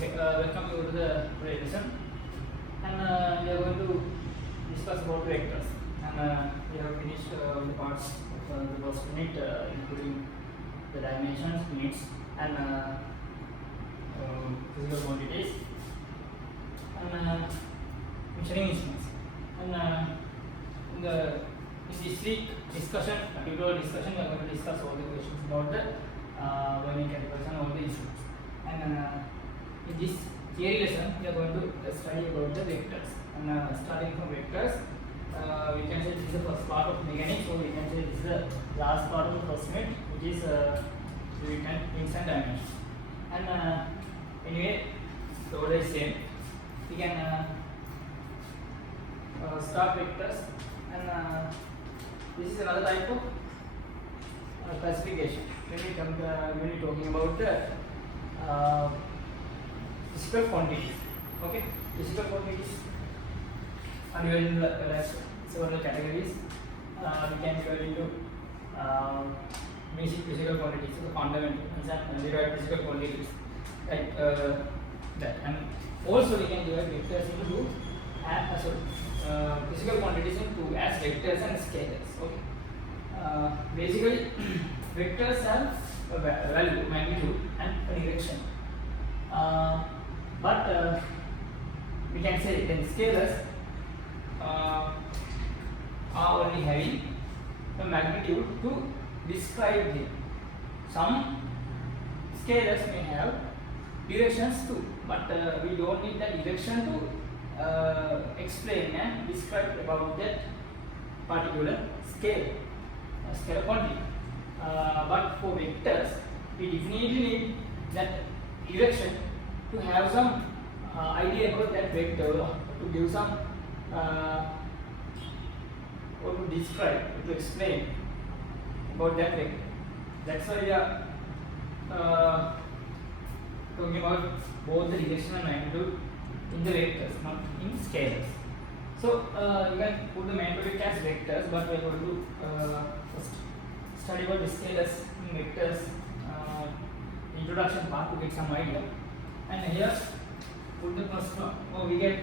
Okay, welcome you to the today's lesson, and we are going to discuss about vectors. And we have finished the parts of the first unit, including the dimensions, units, and physical quantities, and measuring instruments. And in this week discussion, tutorial discussion, we are going to discuss all the questions about the learning calculus and all the instruments. And in this theory lesson, we are going to study about the vectors. And starting from vectors, we can say this is the first part of mechanics, so we can say this is the last part of the first unit, which is written and dimensions. And anyway, the order is same. We can start vectors, and this is another type of classification. When we talking about the physical quantities. Okay, physical quantities are divided into several categories. We can divide into basic physical quantities, so the fundamentals, and derived physical quantities like that. And also we can divide vectors into two, physical quantities into as vectors and scalars. Okay, basically vectors have a value, magnitude, and a direction. But we can say then scalars are only having a magnitude to describe them. Some scalars may have directions too, but we don't need the direction to explain and describe about that particular scalar quantity. But for vectors, we definitely need that direction to have some idea about that vector, to give some or to describe, to explain about that vector. That's why we are talking about both the direction and magnitude in the vectors, not in scalars. So you can put the main topic as vectors, but we are going to first study about the scalars in vectors, introduction part to get some idea. And here put the first one, or we get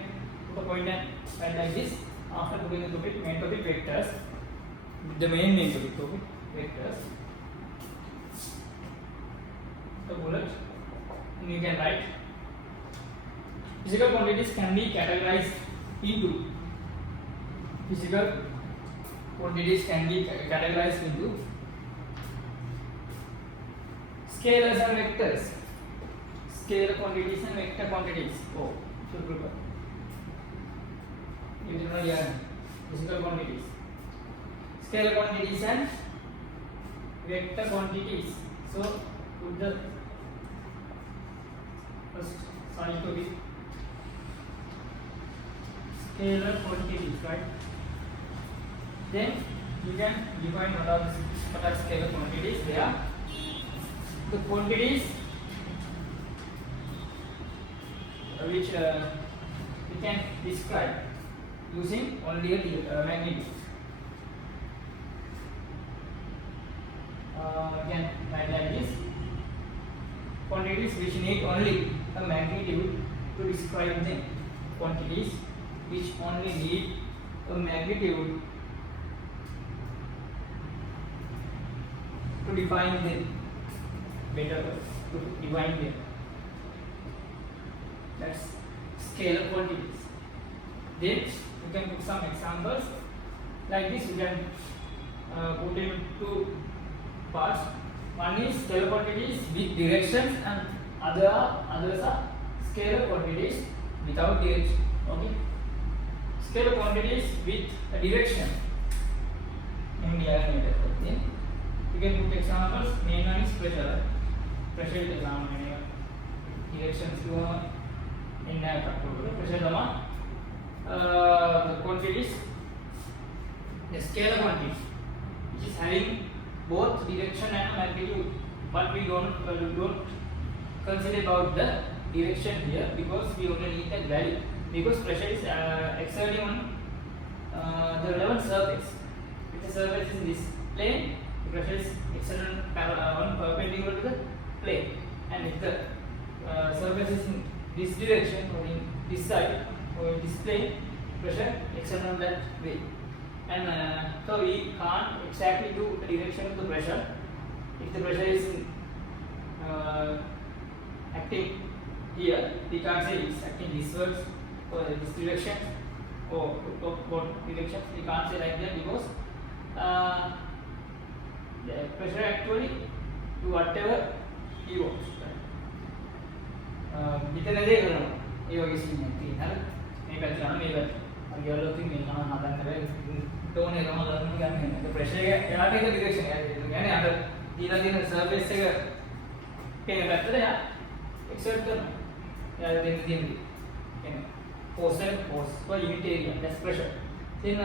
put a point and write like this. After putting the topic, main topic vectors, the main topic vectors, the bullet, and you can write physical quantities can be categorized into scalars and vectors. Scalar quantities and vector quantities. Oh, should prepare. You do not learn physical quantities. Scalar quantities and vector quantities. So put the first sign to be scalar quantities, right? Then you can define what are scalar quantities. They are the quantities which we can describe using only a magnitude. Again, like this, quantities which need only a magnitude to describe them. Quantities which only need a magnitude to define them. Better to define them. That's scalar quantities. Then you can put some examples like this. You can put in two parts. One is scalar quantities with directions, and others are scalar quantities without direction. Okay, scalar quantities with a direction. Then you can put examples. Main one is pressure. Pressure with example. Directions in pressure the quantities, the scalar quantity which is having both direction and magnitude, but we don't consider about the direction here because we only need that value, because pressure is exerting on the relevant surface. If the surface is in this plane, the pressure is exerted on perpendicular to the plane, and if the surface is in this direction or in this side or in this plane, pressure external that way. And so we can't exactly do the direction of the pressure. If the pressure is acting here, we can't say it's acting this or this direction or what direction. We can't say like that because the pressure actually do whatever he wants. විතරනේ කරනවා. ඒ වගේ scene එකක් තියෙනවා. මේ පැත්තට යනවා මේ පැත්තට. අර ගෙවලොත් මේ කන හදන්න බැහැ. ටෝන් එකම ගන්න ගන්න. ඒක ප්‍රෙෂර් එක එයාට ඒක ඩිරෙක්ෂන් එකයි. ඒ කියන්නේ අර දීලා තියෙන සර්ෆේස් එක පේන පැත්තට එයා එක්සර්ට් කරනවා. එයා දෙන්න තියෙන්නේ. කියන්නේ force per unit area, that's pressure. Then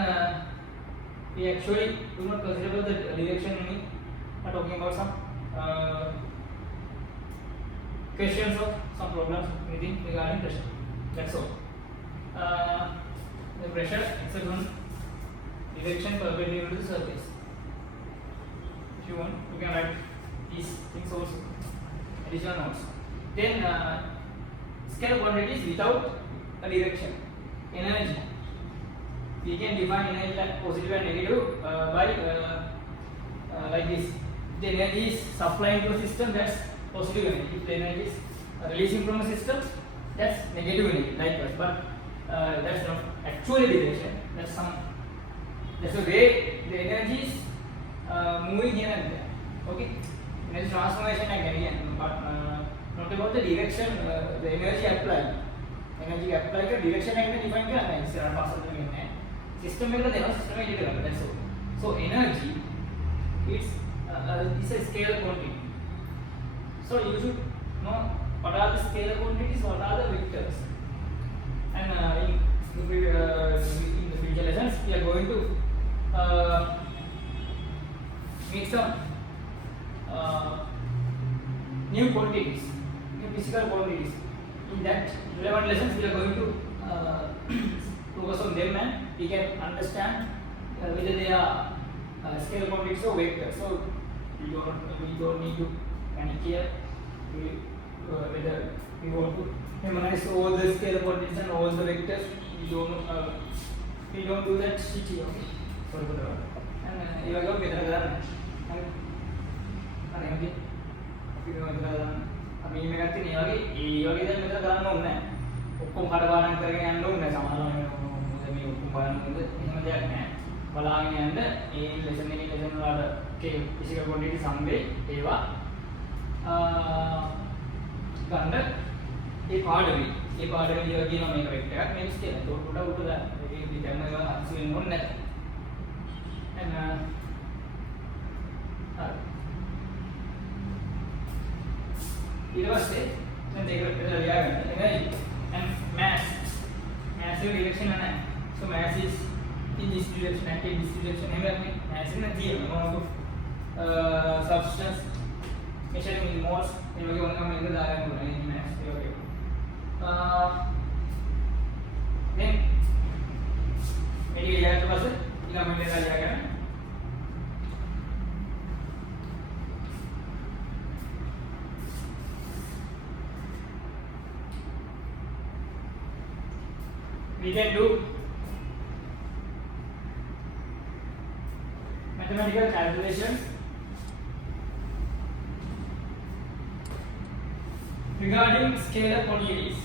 we actually do not consider the direction only. We are talking about some questions of some problems anything regarding pressure. That's all. The pressure exerted on direction perpendicular to the surface. If you want, you can write these things also. Additional notes. Then scalar quantities without a direction. Energy. We can define energy like positive and negative by like this. The energy is supplying to a system, that's positive energy. If the energy is releasing from a system, that's negative energy, likewise. But that's not actually direction. That's the way the energy is moving here and there. Okay, energy transformation again, but not about the direction. The energy applied. Energy applied का direction एक में define करना है. इससे आप पास में है. System में करते हैं, system में ये करना है. That's all. So energy, it's a scalar quantity. So you should know what are the scalar quantities, what are the vectors. And in the future lessons, we are going to make some new quantities, new physical quantities. In that relevant lessons, we are going to focus on them and we can understand whether they are scalar quantities or vectors. So we don't need to panic here. Whether we want to memorize all the scalar quantities and all the vectors, we don't do that shit here. Okay. Sorry for that. And you are going to get another. අපි මේ ගත්තේ නේ වගේ ඒ වගේ දැන් මෙතන ගන්න ඕනේ නැහැ. ඔක්කොම කඩපාඩම් කරගෙන යන්න ඕනේ නැහැ. සමහරවල් මේ ඔක්කොම බලන්න ඕනේ. එහෙම දෙයක් නැහැ. බලාගෙන යන්න මේ ලෙසන් එකේ ලෙසන් වල ෆිසිකල් ක්වොන්ටිටි සම්බේ ඒවා ගන්න ඒ පාඩමේ ඉතින් කියනවා මේක වෙක්ටර් එකක් මේක ස්කේල් එකක්. උඩ දාන්න. ඒක ඉතින් දැන් ඒවා අන්සර් වෙන්න ඕනේ නැහැ. and ඊට පස්සේ දැන් දෙක විතර ලියාගන්න. energy and mass එක direction නැහැ. so mass is in this direction and in this direction. එහෙම mass එක තියෙනවා. මොනවාද substance measuring in moles ඒ වගේ ඕනකම එක දාගන්න ඕනේ. mass ඒ වගේ. then මේක ලියාගත්ත පස්සේ ඊළඟ මෙතන ලියාගන්න. We can do mathematical calculations regarding scalar quantities.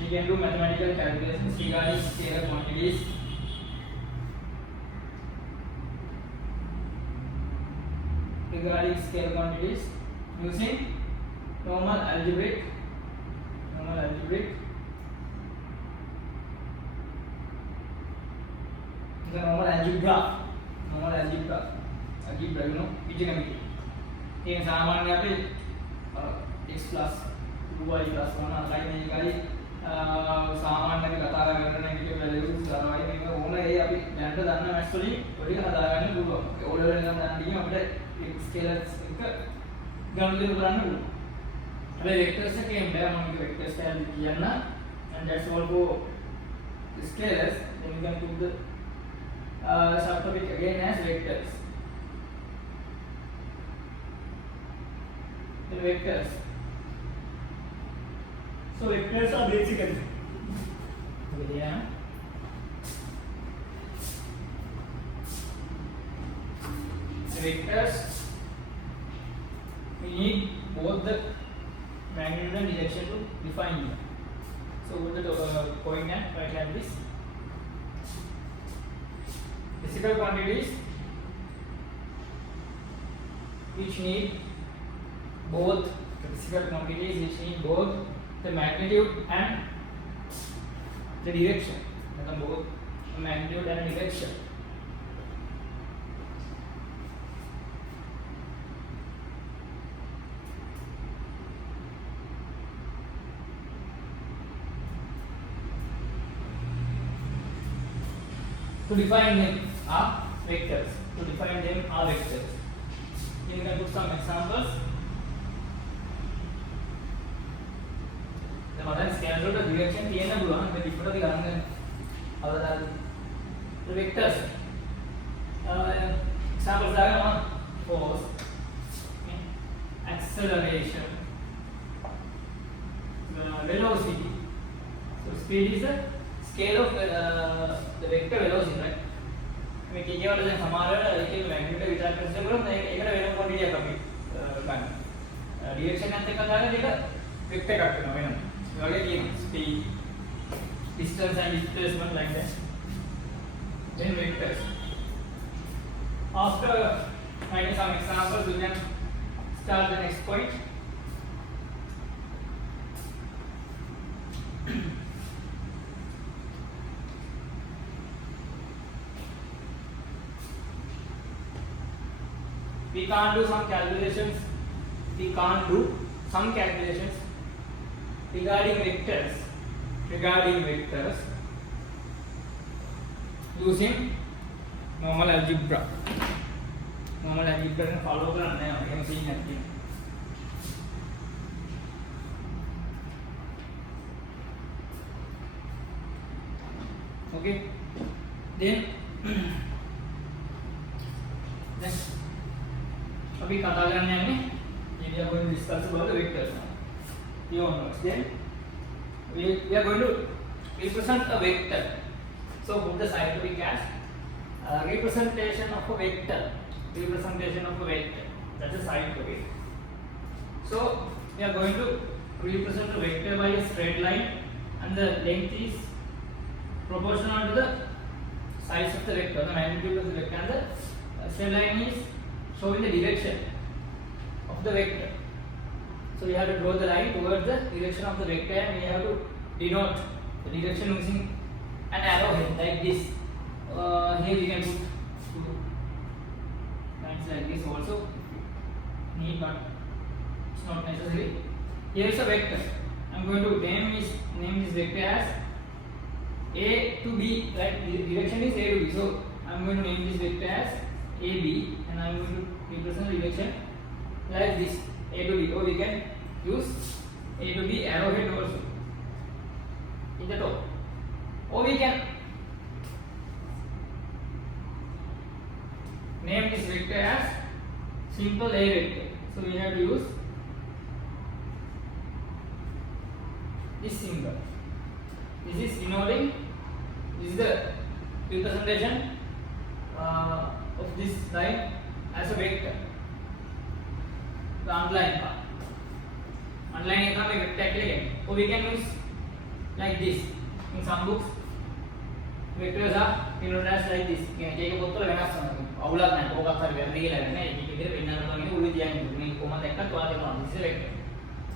We can do mathematical calculations regarding scalar quantities. Regarding scalar quantities using normal algebraic. The normal algebra, you know, trigonometry. ये सामान्य पे x plus 2y plus 1 apply नहीं करी सामान्य में कथा करने के लिए वैल्यूज लगाई नहीं है वो ना ये अभी लैंड दाना मैक्सुअली वही कथा लगाने को ओल्डर लेवल दाना नहीं है अपने स्केलर्स का गणित उदाहरण को अबे वेक्टर्स से क्या है हम के वेक्टर्स का किया ना and that's all for scalars. Then we can put the subtopic again as vectors. The vectors. So vectors are basically vectors. We need both the magnitude and direction to define them. So put the point and right hand this. Physical quantities which need both the magnitude and the direction. Both the magnitude and direction. To define them are vectors. You can put some examples. The scalar the direction the vectors. Examples are force, acceleration, velocity. So speed is the scale of the vector velocity, right? මේ කියවල දැන් සමහරවල් ඒකේ magnitude විතර consider කරොත් ඒකට වෙනම ක්වොන්ටිටියක් අපි ගන්න. ඩිරෙක්ෂන් එකත් එක්ක දාලා දෙක වෙක්ටර් එකක් වෙනවා වෙනම. ඒ වගේ තියෙනවා speed, distance and displacement like that. Then vectors. After finding some examples, we can start the next point. We can't do some calculations regarding vectors using normal algebra ने follow करना है हम सीख सकते हैं. Okay, then next अभी कथा करने हैं we are going to discuss about the vectors now. You know, then we are going to represent a vector. So put the scientific as representation of a vector. That's a scientific. So we are going to represent a vector by a straight line, and the length is proportional to the size of the vector, the magnitude of the vector, and the straight line is showing the direction of the vector. So we have to draw the line towards the direction of the vector, and we have to denote the direction using an arrowhead like this. Here we can put two lines like this also. Need, but it's not necessary. Here is a vector. I'm going to name this vector as A to B. Right? The direction is A to B. So I'm going to name this vector as AB, and I'm going to represent the direction like this, A to B. Or we can use A to B arrowhead also in the top. Or we can name this vector as simple A vector. So we have to use this symbol. This is denoting, this is the representation of this line as a vector. The underline part. Underline is not a vector again. Or we can use like this. In some books, vectors are denoted as like this. Take a bottle and have some. Aula and Oga are very like an egg. You get in another with the end. You make Oma the cut to other one. This is a vector.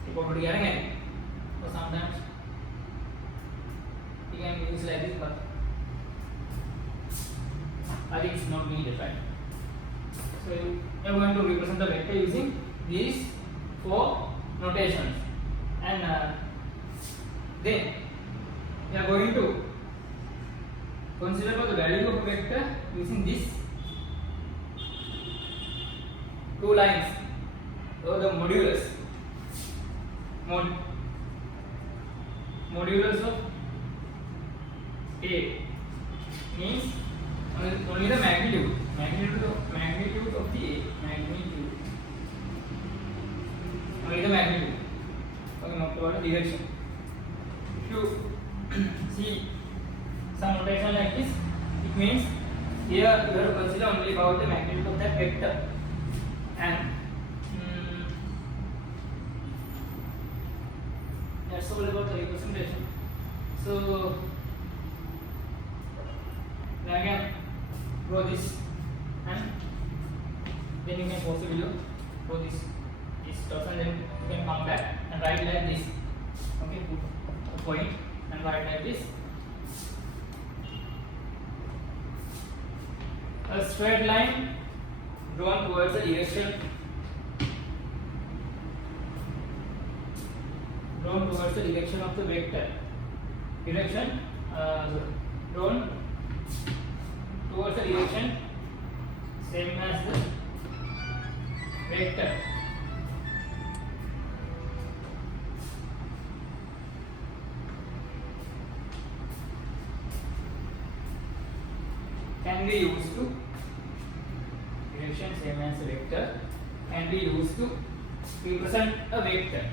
You go to the other end. So sometimes you can use like this, but I think it's not needed, right? So you are going to represent the vector using these four notations, and then we are going to consider the value of a vector using these two lines, or the modulus. Modulus of A means only the magnitude of the A, only the magnitude, okay, not about the direction. you see some notation like this, it means here you have to consider only about the magnitude of that vector, and that's all about the representation. So now again draw this, and then you can pause the video, draw this stuff, and then you can come back and write like this. Okay, put a point and write like this. A straight line drawn towards the direction of the vector. Drawn towards the direction same as the vector. Can be used to direction same as a vector, can be used to represent a vector,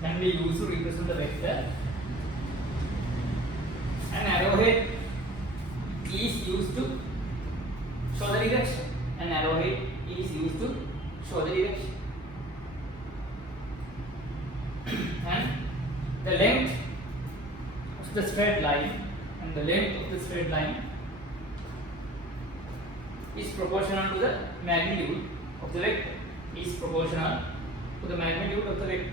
can be used to represent a vector. An arrowhead is used to show the direction. An arrowhead is used to show the direction. And the length of the straight line is proportional to the magnitude of the vector.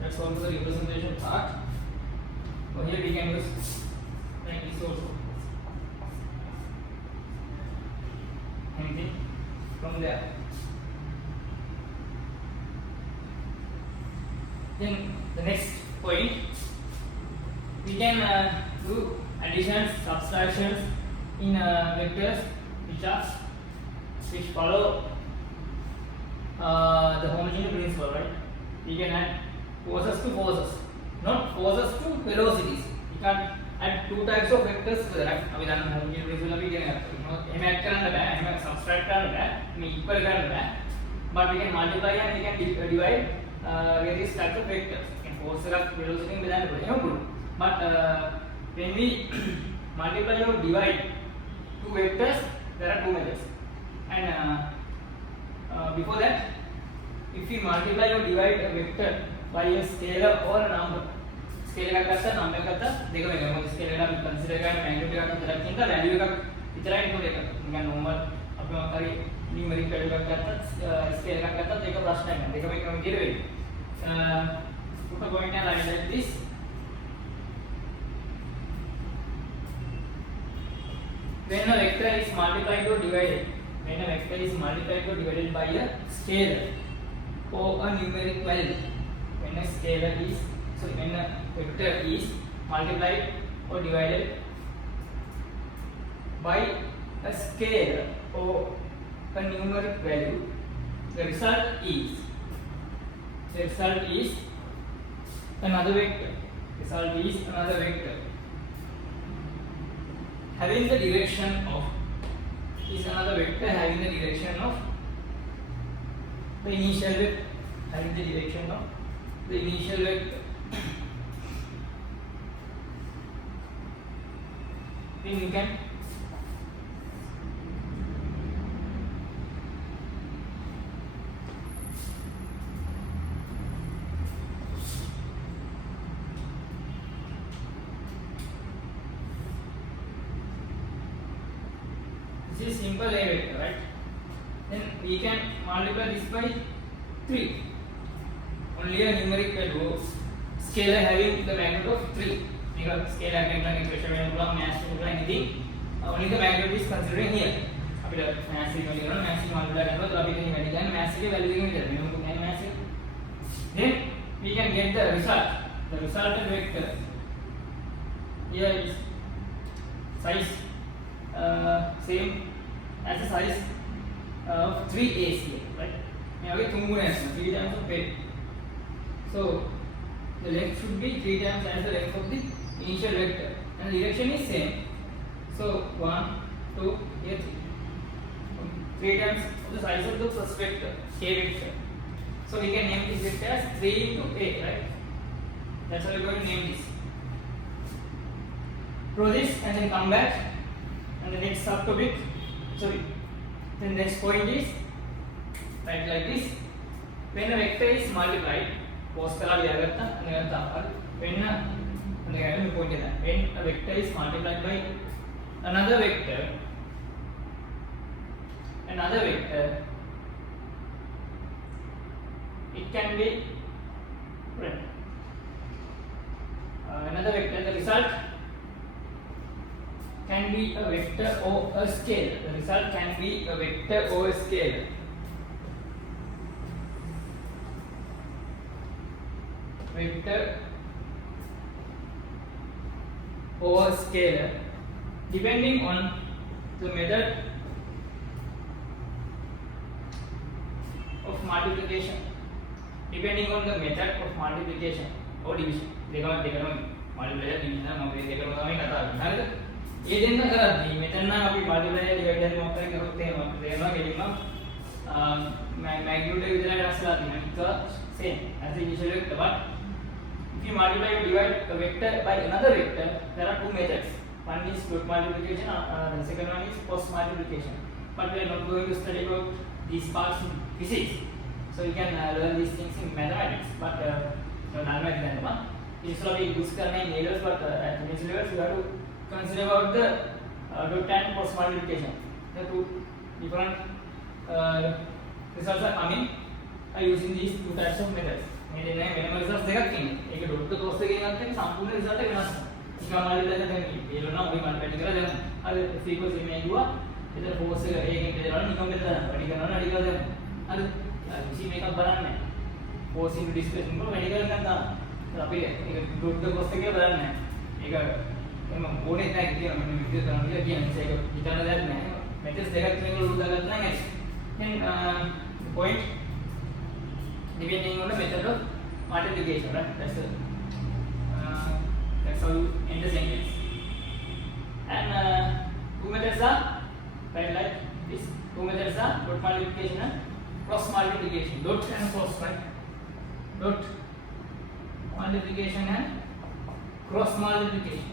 That's all for the representation part. So here we can use like this also. Anything from there. Then the next point, we can do additions, subtractions in vectors which follow the homogeneity principle, right? We can add forces to forces, not forces to velocities. We can add two types of vectors together, right? We can homogeneity principle we can add करना subtract करना equal करना, but we can multiply and we can divide various types of vectors. We can force velocity में जाने पड़ेगा, but when we multiply or divide two vectors, there are two methods. And before that, if we multiply or divide a vector by a scalar or a number, scalar का करता number का करता देखो मैं scalar का consider का magnitude का तरह किंतु value का इतना ही नहीं देखा मैं number अपने वाली numeric value का करता scalar का करता देखो प्रश्न है देखो मैं क्या गिरे put a point and write like this. When a vector is multiplied or divided by a scalar or a numeric value, when a vector is multiplied or divided by a scalar or a numeric value, the result is another vector. Having the direction of is another vector having the direction of the initial vector, then you can this is simple A vector, right? Then we can multiply this by 3. Only a numeric value, scalar having the magnitude of 3. Because scalar can be equation mass anything. Only the magnitude is considering here. Mass value. Then we can get the result. The resultant vector here is size same as the size of 3a here, right? Now we have 3 times of bed. So the length should be 3 times as the length of the initial vector, and the direction is same. So 1, 2, here 3 times of the size of the first vector, k vector. So we can name this vector as 3 into a, right? That's how we're going to name this. Draw this and then come back, and the next subtopic, sorry, the next point is write like this. When a vector is multiplied, pause kala liyagata anagata when a point is when a vector is multiplied by another vector, it can be another vector. The result can be a vector or a scalar. The result can be a vector or a scalar. Vector or scalar, depending on the method of multiplication. Depending on the method of multiplication or division. දෙකම multiplier division මම මේ දෙකම තමයි කතා කරන්නේ. හරිද? ඒ දෙන්න කරද්දී මෙතන නම් අපි multiplier divider මොකක් කරේ කරොත් එහෙම අපිට තේරෙනවා ගෙලින්ම magnitude එක විතරයි රැස්ලා තියෙනවා. ඒක same as the initial vector, but if you multiply or divide a vector by another vector, there are two methods. One is dot multiplication, the second one is cross multiplication. But we are not going to study about these parts in physics, so you can learn these things in mathematics. But instead of being used in A levels, but at initial levels you have to consider about the dot and cross multiplication. The two different results are coming using these two types of methods. මේ දෙන්නේ වෙනම results දෙකක් තියෙනවා. ඒක dot එක cross එකෙන් ගත්තම සම්පූර්ණ රිසල්ට් එක වෙනස් වෙනවා. නිකන් මල්ටිප්ලයි කරලා දැන් ඒලොනා ඔය මල්ටිප්ලයි කරලා දැන් අර ෆ්‍රීකවන්සි මේ ඇදුවා. එතන ෆෝර්ස් එක ඒකෙන් බෙදලා නිකන් බෙදලා දානවා. වැඩි කරනවා වැඩි කරලා දැන් අර කිසි මේකක් බලන්නේ නැහැ. ෆෝර්ස් ඉන්ටු ඩිස්ප්ලේස්මන්ට් එක වැඩි කරලා ගන්න දානවා. අපි ඒක ඩොට් එක ක්‍රොස් එකේ බලන්නේ නැහැ. ඒක එම ඕනේ නැහැ කියන මෙන්න විදිහට කරනවා කියලා කියන්නේ. ඒක හිතන්න දෙයක් නැහැ. මෙතෙස් දෙකක් තියෙනවා උදා ගන්න නැහැ. then point depending on the method of multiplication, right? That's how you end the sentence. And two methods are right like this. Two methods are dot multiplication and cross multiplication. Dot and cross, right? Dot multiplication and cross multiplication.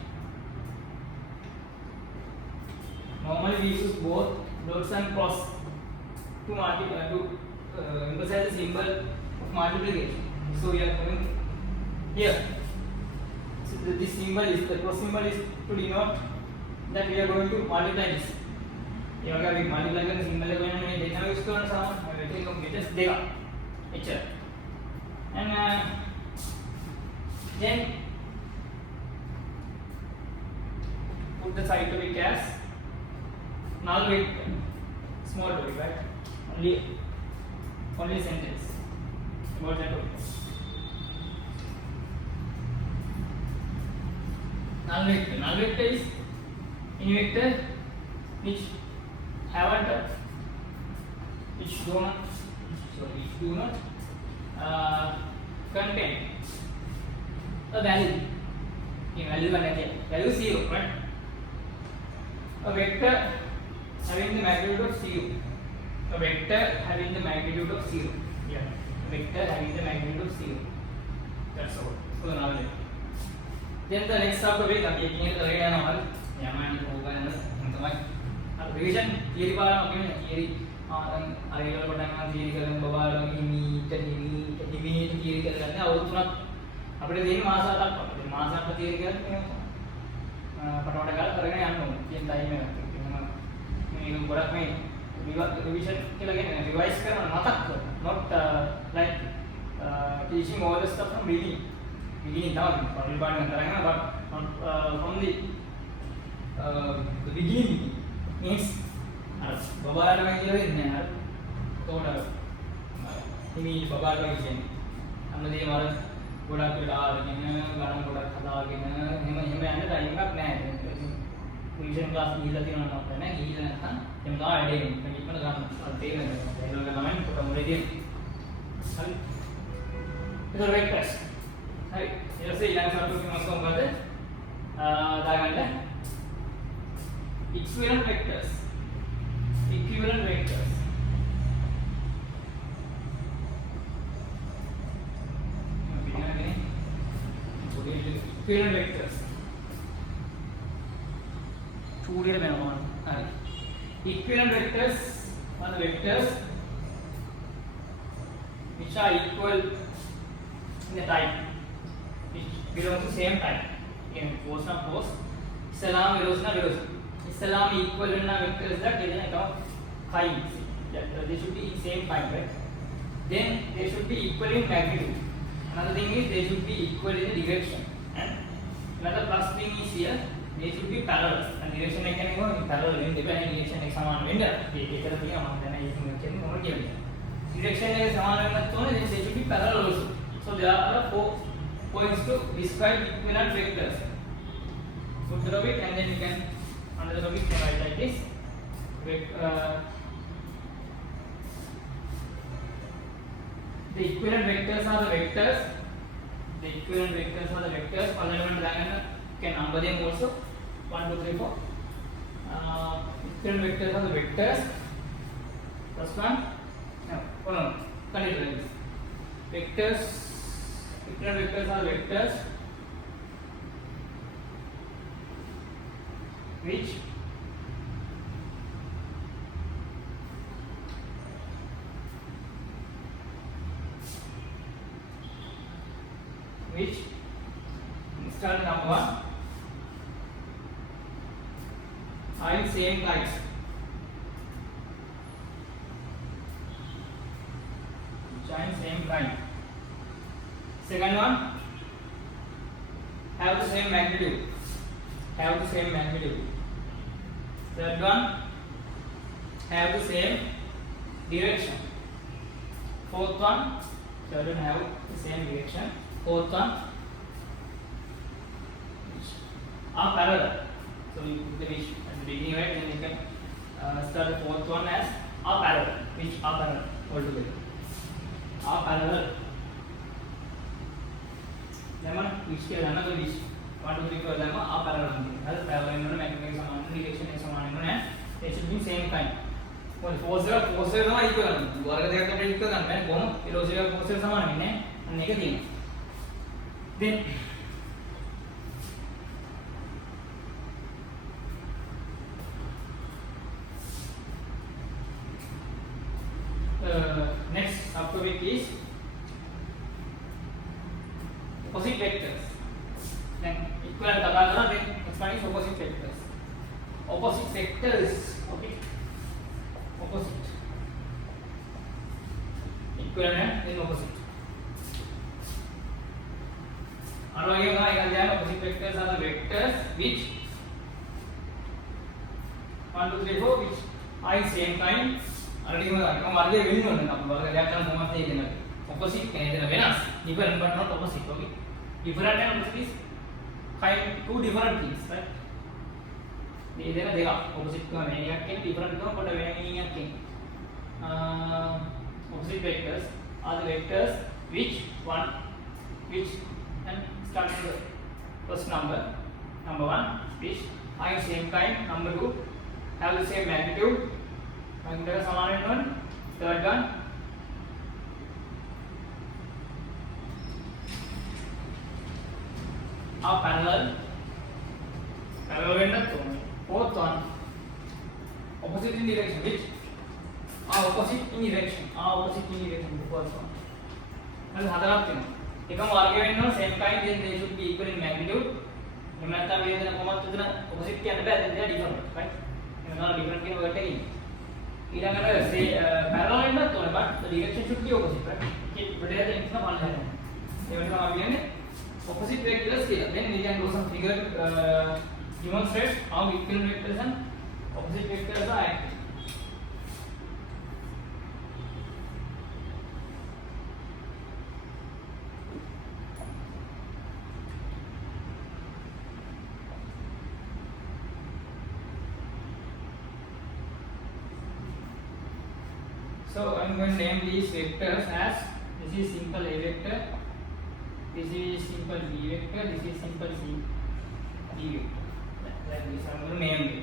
Normally we use both dots and cross to multiply to emphasize the symbol of multiplication. So we are going here. So this symbol is the cross symbol is to denote that we are going to multiply this. ये अगर we multiply करने symbol को मैंने देखना use करना सामान मैं बैठे को meters देगा अच्छा and then put the side to be as null vector small topic, right? Only sentence about that topic. Null vector is any vector which do not contain a value. Value 0, right? A vector having the magnitude of 0. A vector having the magnitude of 0. Yeah. A vector having the magnitude of 0. That's all. So now then the next subtopic අපි එකකින් කරගෙන යනවා. යමයන් ඕගනන තමයි. revision theory පාඩම අපි මේ theory අර ඒවල පටන් ගන්න theory කරන බබාලා හිමීට theory කරගන්න අවුරුදු 3ක් අපිට දෙන්නේ මාස 8ක් වගේ. මාස 8ක් theory කරන්නේ මේ පටවට ගාලා කරගෙන යන්න ඕනේ. කියන ටයිම් එකක්. මේක ගොඩක් මේ revision කියලා කියන්නේ revise කරන මතක් කරන. Not like teaching all the stuff from beginning down පරිල් පාඩම් කරගෙන but not from the beginning means අර බබාලම කියලා ඉන්නේ අර තෝරන හිමි බබාලම කියන්නේ අන්නදී මාර ගොඩක් වෙලා ආගෙන ගණන් ගොඩක් හදාගෙන එහෙම යන්න ටයිම් එකක් නැහැ රිවිෂන් ක්ලාස් ගිහිල්ලා තියෙනවා නේද නැහැ ගිහිල්ලා නැත්නම් එහෙම තමයි වැඩේ ඉක්මනට ගන්න අර තේරෙන්නේ ඒක තමයි කොට මොලේදී හරි ඒක වෙක්ටර්ස් හරි ඊට පස්සේ ඊළඟ සම්පූර්ණ මොකක්ද දාගන්න equivalent vectors equivalent vectors. Equivalent vectors are the vectors which are equal in the type, which belong to same type. Again, force na force, salam velocity na velocity. Salam equal na vectors that is like of kind. That they should be in same kind, right? Then they should be equal in magnitude. Another thing is they should be equal in the direction. And another plus thing is here they should be parallel. And direction එකනේ කොහොමද parallel වෙන්නේ දෙපැත්තේ direction එක සමාන වෙන්න. ඒකට තියෙනවා මම දැන් ඒකෙන් කියන්නේ මොකක්ද කියන්නේ. Direction එක සමාන වෙන්නත් ඕනේ then they should be parallel also. So there are 4 points to describe equivalent vectors. Put the topic and then you can another topic can write like this. The equivalent vectors are the vectors. The equivalent vectors are the vectors. Parallel diagonal can number them also. 1, 2, 3, 4. Equivalent vectors are the vectors. First one. No. Continue like this. Vectors. Equivalent vectors are the vectors which start number 1 are in same types. Join same kind. Second one have the same magnitude. Have the same magnitude. Third one have the same direction. Fourth one, third one have the same direction. Fourth one are parallel. So you put the which at the beginning, right? Then you can start the fourth one as are parallel. Which are parallel altogether. Are parallel. Lemon which ke lana to which 1, 2, 3, 4 lemon are parallel. Has parallel in magnetic saman, direction is saman in and they should be same kind. Well, force sama equal. Work dekha to equal kan मैं बोलूं velocity और force समान है ने negative. Then next subtopic is opposite vectors. Then equivalent कथा करो then next one is opposite vectors. Opposite vectors, okay. Opposite. Equivalent then opposite. और आगे का एक अध्याय opposite vectors are the vectors which 1, 2, 3, 4 which are in same kind. already நம்ம வரதே வெளிய வந்து நம்ம வரத கேட்டா நம்ம தேய்தன opposite கேட்டன වෙනස් different but not opposite okay different and opposite is kind two different things right මේ දෙක දෙක opposite කරන එකක් කියන්නේ different කරන කොට වෙන එකක් කියන්නේ opposite vectors are the vectors which and start with the first number 1 which are in same kind. Number 2 have the same magnitude. Magnitude समान है one. Third one are parallel වෙන්න ඕනේ. Fourth one opposite in direction which are opposite in direction the first one. मतलब හතරක් තියෙනවා. එකම වර්ගය වෙන්න ඕන same kind then they should be equal in magnitude. එහෙම නැත්නම් මේ දෙන කොහොමද උදේන opposite කියන්න බෑ then they are different right. එහෙනම් different කියන word එකකින් ඊළඟට parallel වෙන්නත් ඕනේ but the direction should be opposite right. ඒක ප්‍රදේශ දෙකක් තමයි බලන්න. ඒ වගේම අපි කියන්නේ opposite vectors here. Then we can do some figure demonstrate how equivalent vectors and opposite vectors are acting. So I'm going to name these vectors as this is simple A vector. This is simple B vector, this is simple C D vector. Like this, I'm going to name it.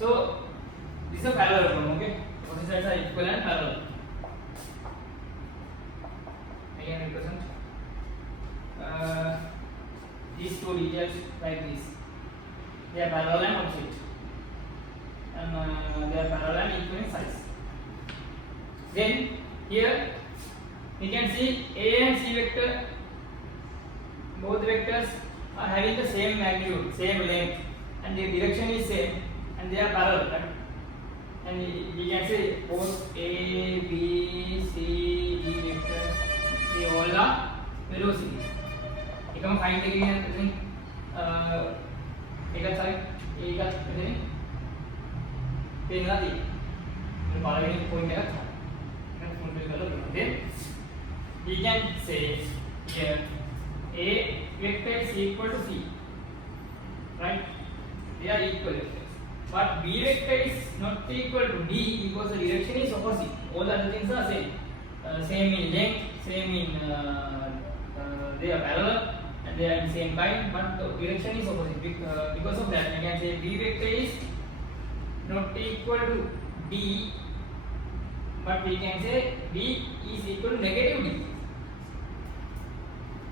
So this is a parallelogram, okay? What is that? Equivalent parallel. Again, represent this two details like this. They are parallel and opposite, and they are parallel and equal in size. Then here we can see A and C vector, both vectors are having the same magnitude, same length, and the direction is same, and they are parallel, right? And we can say both A, B, C, D vectors, they all are velocities. එකම find එකකින් එතනින් එකත් හරි ඒකත් එතනින් පේනවා තියෙන්නේ. මේ පළවෙනි point එකත් හරි. දැන් full fill කරලා බලන්න. Then we can say here A vector is equal to C, right? They are equal vectors. But B vector is not equal to D because the direction is opposite. All other things are same. Same in length, same in they are parallel and they are in same kind, but the direction is opposite. Because of that, we can say B vector is not equal to D, but we can say B is equal to negative D.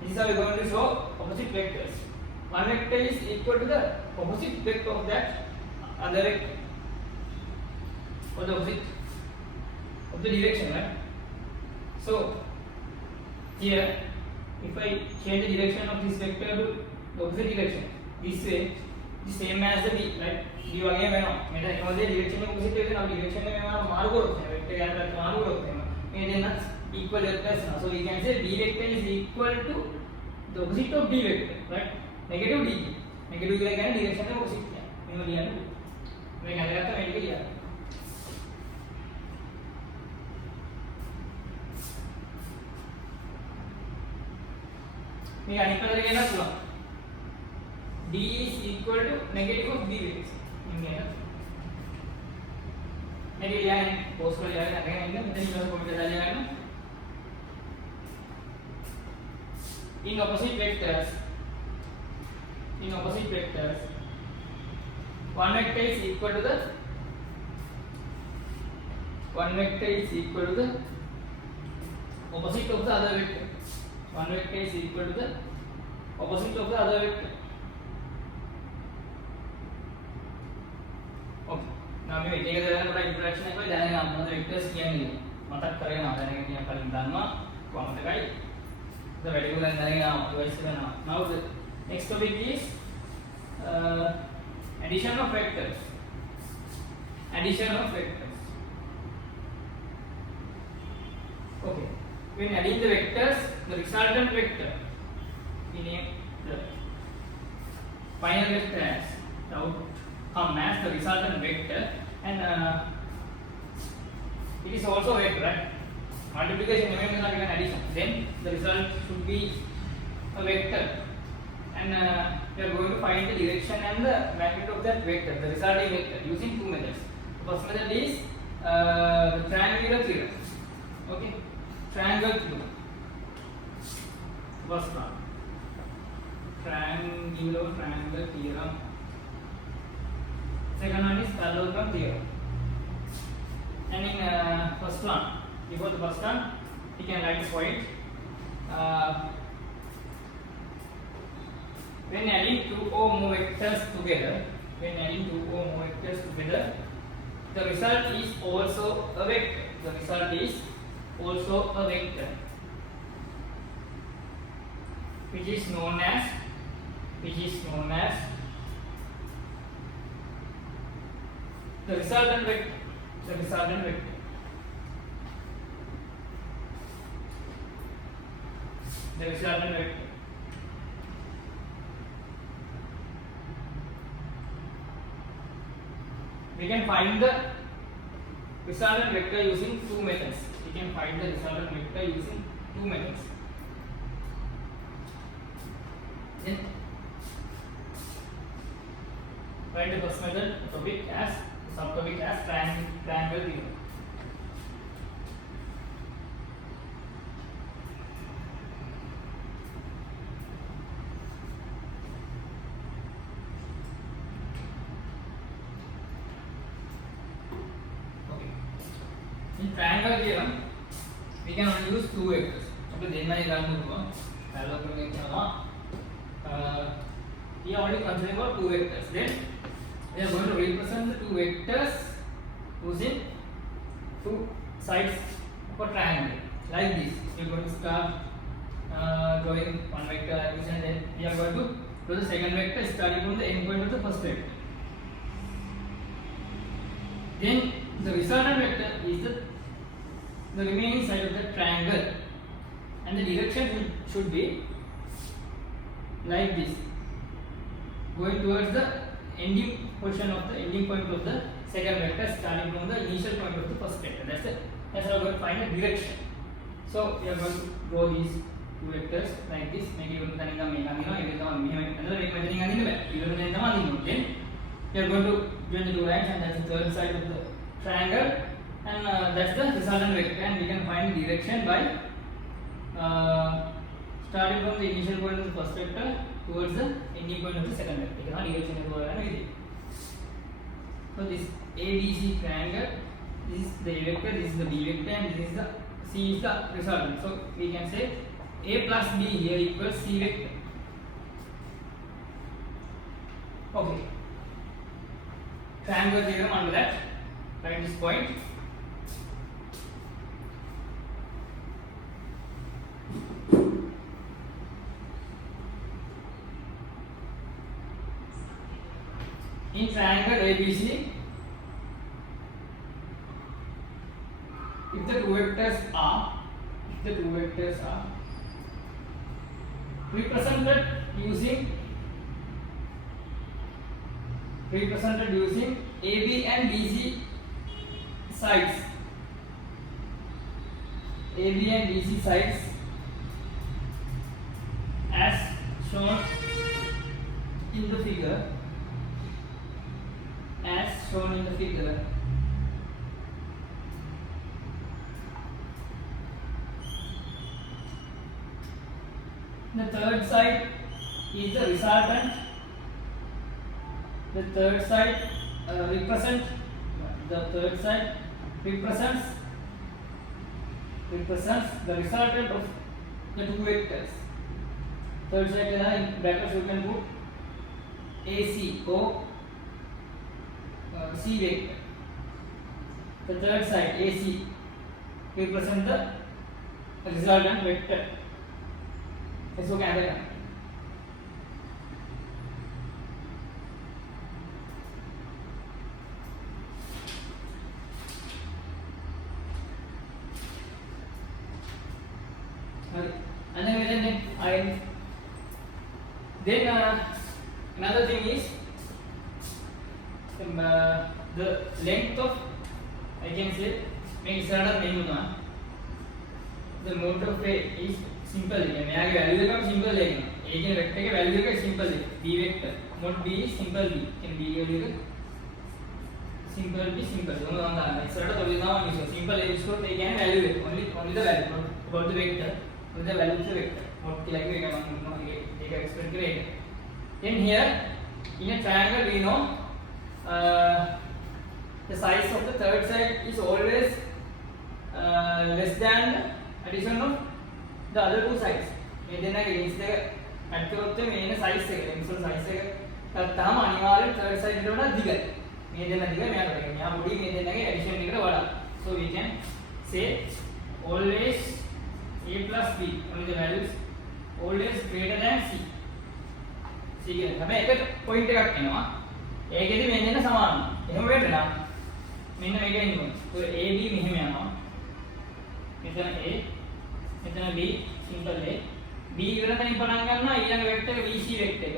This is how we are going to show opposite vectors. One vector is equal to the opposite vector of that other vector, or the opposite of the direction, right? So here, if I change the direction of this vector to the opposite direction, this way, the same as the B, right? D වගේ වෙනවා. මෙතන මොකද direction එක opposite එකේ නම් direction එක මේවා මාරු කරොත් එහෙනම් vector එකකට මාරු කරොත් එහෙනම් මේ දෙන්න equal vectors නා. So we can say B vector is equal to the opposite of D vector, right? Negative D. Negative කියලා කියන්නේ direction එක opposite කියන්නේ. මේව ලියන්න. මේක අරගත්තා මේක ලියන්න. මේ අනිත් පැත්තට ගෙනත් පුළුවන්. D is equal to negative of B vector. මේක මේක ලියන්න පෝස් කරලා ලියන්න අරගෙන ඉන්න මෙතන ඊළඟ කොමෙන්ට් එක දාලා ගන්න. In opposite vectors, one vector is equal to the opposite of the other vector. One vector is equal to the opposite of the other vector. Okay. Now මේ එක දාලා කරලා ඉන්ටරැක්ෂන් එක වෙයි දැනගන්න මොනවද vectors කියන්නේ. මතක් කරගෙන ආවදැනගෙන කියන කලින් දන්නවා කොහොමදකයි. The variable and now the next topic is addition of vectors. Okay, when adding the vectors, the resultant vector, we name the final vector as the outcome as the resultant vector, and it is also a vector, right? Multiplication even addition, then the result should be a vector, and we are going to find the direction and the magnitude of that vector, the resulting vector, using two methods. The first method is the triangular theorem. Okay, triangle theorem. First one, triangular theorem. Second one is parallelogram theorem. And in first one, before the first one, we can write this point. When adding two or more vectors together, the result is also a vector. Which is known as the resultant vector. We can find the resultant vector using two methods. Then write the first method, subtopic as triangle theorem. In triangle theorem, we can only use two vectors. Okay, then I run parallelogram We are only considering about two vectors. Then we are going to represent the two vectors using two sides of a triangle like this. We are going to start drawing one vector like this, and then we are going to do the second vector starting from the end point of the first vector. Then the resultant vector is the remaining side of the triangle, and the direction should be like this, going towards the ending portion of the ending point of the second vector starting from the initial point of the first vector. That's how we are going to find the direction. So we are going to draw these two vectors like this. Make it then then we are going to join the two lines, and that's the third side of the triangle, and that's the resultant vector, and we can find the direction by starting from the initial point of the first vector towards the ending point of the second vector. Direction is so this ABC triangle, this is the A vector, this is the B vector, and this is the C is the resultant. So we can say A plus B here equals C vector. Okay. Triangle theorem under that. Write this point. In triangle ABC, if the two vectors are represented using AB and BC sides, as shown in the figure. The third side is the resultant. The third side represents the resultant of the two vectors. Third side in brackets you can put AC or C vector. The third side AC represents the resultant vector. इसको क्या करें? And then another thing is the length of, I can say, the mode of A is simple. मेरे value का simple लेंगे. A के vector के value का simple है. B vector. Mode B is simple B. Can B value का simple B simple. दोनों हम डालना है. सरल तो लिखना है इसको. Simple A इसको तो क्या है value है. Only the value. About the vector. Only the value of the vector. Mode की like वेगा मानो एक explain करेगा. Then here in a triangle we know the size of the third side is always less than the addition of the other two sides. මේ දෙන්නගේ lengths දෙක add කරොත් මේන size එක lengths වල size එක ගත්තාම අනිවාර්යෙන් third side එකට වඩා දිගයි. මේ දෙන්න දිගයි මෙයාට වඩා. මෙයා පොඩි මේ දෙන්නගේ addition එකට වඩා. So we can say always A plus B, only the values always greater than C. C කියන හැබැයි එක point එකක් එනවා. ඒකෙදි මේ දෙන්න සමානයි. එහෙම වෙන්න නම් මෙන්න මේක එන්නේ. So AB මෙහෙම යනවා. මෙතන A මෙතන B simple A B ඉවර තැනින් පටන් ගන්නවා ඊළඟ වෙක්ටර් එක BC වෙක්ටර් එක.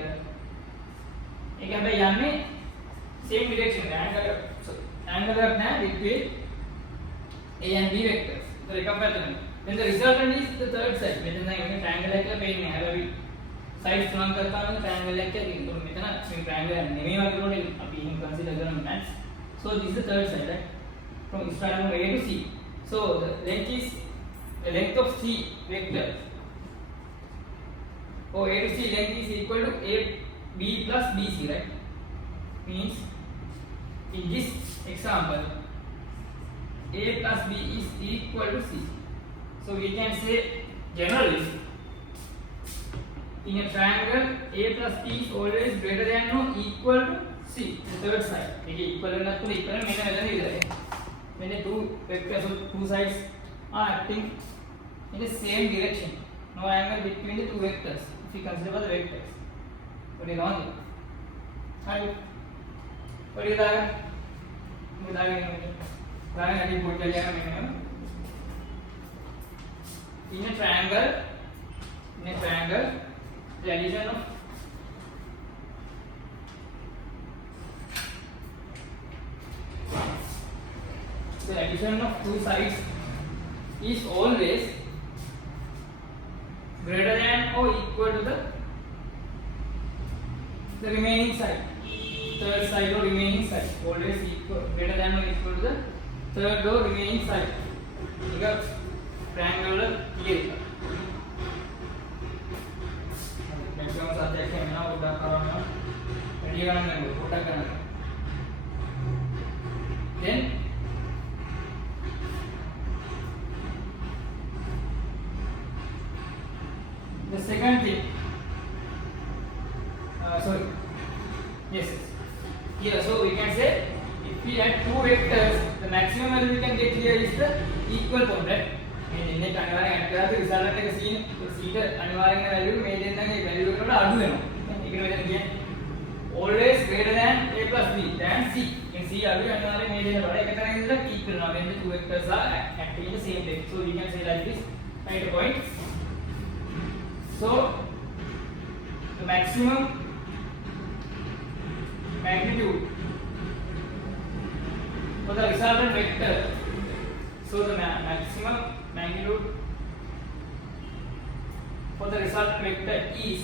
ඒක හැබැයි යන්නේ same direction angle එකක් නැහැ between A and B vectors. So එකක් පැත්තකින්. Then the resultant is the third side. මෙතන නම් triangle එකක පේන්නේ. හැබැයි sides තුනක් ගත්තාම triangle එකක් තියෙනවා. මෙතන මේ triangle එක නෙමෙයි වගේ උනේ අපි එහෙම consider කරන maths. So this is the third side, right? From starting from A to C. So the length of C vector or A to C length is equal to AB plus BC, right? Means in this example A plus B is equal to C. So we can say generally in a triangle A plus B is always greater than or equal to C, the third side. Okay, equal වෙනත් තුන equal මෙන්න මෙතන විතරයි. When the two vectors of two sides are acting in the same direction, no angle between the two vectors. If you consider the vectors, what do you know? Hi. What do you think? What do you think? Ryan, I did put the in a triangle, the addition of two sides is always greater than or equal to the remaining side. Third side or remaining side always equal, greater than or equal to the third or remaining side. Okay, triangular clear. Maximum subject है ना उड़ा करना, ready करना है उड़ा करना. Then the second thing, yes, here so we can say if we add two vectors, the maximum value we can get here is the equal point, right? මෙන්න එක අනිවාර්යෙන් add කරලා result එක C නේ. C ට අනිවාර්යෙන් value මේ දෙන්නගේ value එකට වඩා අඩු වෙනවා. ඒක මෙතන කියන්නේ always greater than A plus B than C. in C අඩු අනිවාර්යෙන් මේ දෙන්න වඩා එක තරම් ඉඳලා keep කරනවා. when the two vectors are acting in the same direction. So we can say like this, right point. So the maximum magnitude for the resultant vector, so the maximum magnitude for the resultant vector is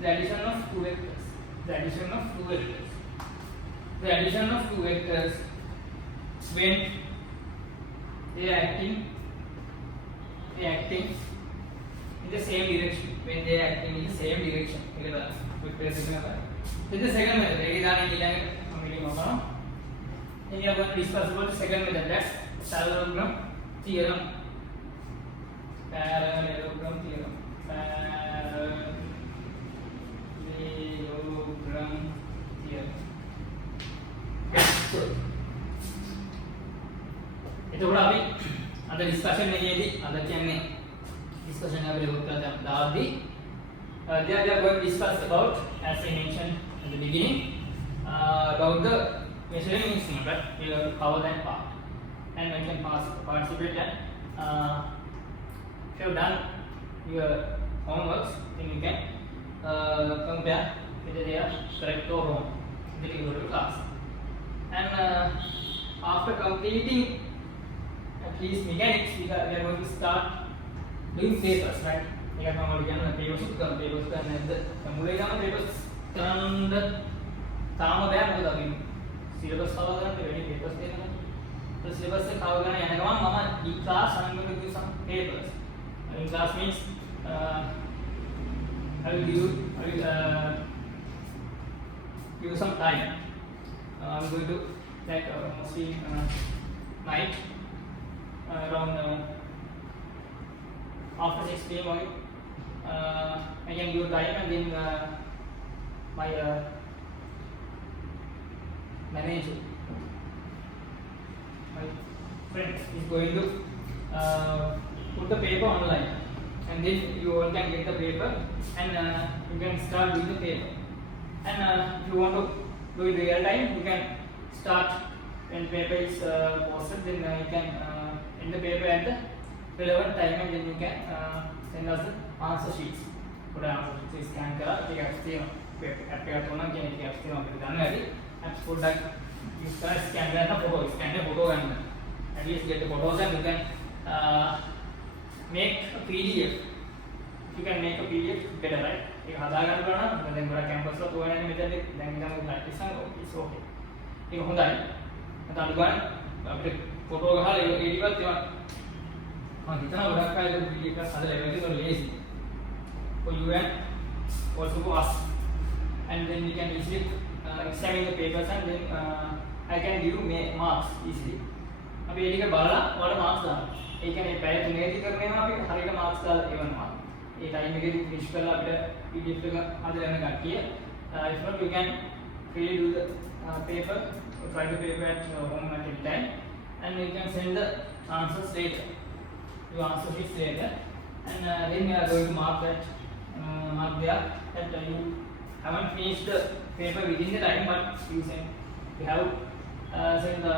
the addition of two vectors. The addition of two vectors. The addition of two vectors when they are acting in the same direction. When they are acting in the same direction. Then the second method. Then we are going to discuss about the second method. That's parallelogram theorem. Parallelogram theorem. Parallelogram theorem. එතකොට අපි අද discussion එකේදී අද කියන්නේ discussion අපේ උත්තර දාද්දී they are going to discuss about, as I mentioned at the beginning, about the measuring instrument, right? We will cover that part and when you can participate and if you have done your homeworks, then you can compare whether they are correct or wrong then you go to class. And after completing at least mechanics, we are going to start doing papers, right? We are going to do papers කරන්න මුලින් ගම papers කරන්න තාම බෑ මොකද අපි syllabus cover කරන්න වෙන්නේ papers දෙනවා. So syllabus එක cover කරන යන ගමන් මම in class I'm going to do some papers. In class means I will give you some time. I'm going to like mostly night around after 6 p.m. only. I can give time and then my manager, my friend is going to put the paper online and then you all can get the paper and you can start doing the paper. And if you want to do it real time, you can start when paper is posted, then you can end the paper at the relevant time and then you can send us the answer sheets. Put answer sheets scan kara ඒක apps තියෙනවා. app එකක් උනනම් කියන එක apps තියෙනවා අපිට ගන්න ඇති. apps පොඩ්ඩක් use කරලා scan කරලා photo scan එක photo ගන්න. At least get the photos and you can make a PDF. You can make a PDF better, right? ඒක හදා ගන්න පුළුවන් නම් දැන් ගොඩක් campus වල තෝරන්නේ මෙතන දැන් ඉඳන් practice කරනවා. It's okay. ඒක හොඳයි. නැත්නම් අනිත් ගන්න අපිට photo ගහලා ඒක edit කරලා හිතනවා ගොඩක් අය ඒක PDF එකක් හදලා level එකට lazy. For you and also for us. And then we can easily examine the papers and then I can give marks easily. අපි ඒ ටික බලලා ඔයාලට මාක්ස් දානවා. ඒ කියන්නේ පැය 3ේදී කරනවා අපි හරියට මාක්ස් දාලා එවනවා. ඒ ටයිම් එකේදී ෆිනිෂ් කරලා අපිට PDF එක හදලා යන කට්ටිය if not you can really do the paper or try to paper at home at any time and you can send the answers later. Your answer sheets later and then we are going to mark that mark there that you haven't finished the paper within the time but you have sent the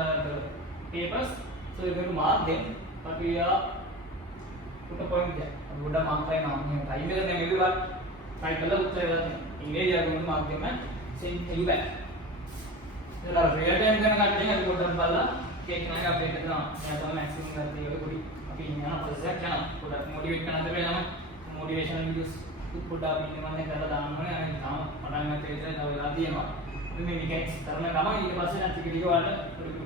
papers, so we are going to mark them but we are put a point there. Good mark right now. Time is maybe but try color Uttar image we are going to mark them and send you back. जरा real time करना करते हैं good वाला cake ना का update करना या तो मैक्सिमम करते हैं पूरी अभी यहाँ पर से क्या ना पूरा मोटिवेट करना तो पहले हम motivation videos put up ini mana cara dalam mana yang kamu orang yang kerja tahu lagi ya mak ini weekends karena kamu ini pasti nanti video ada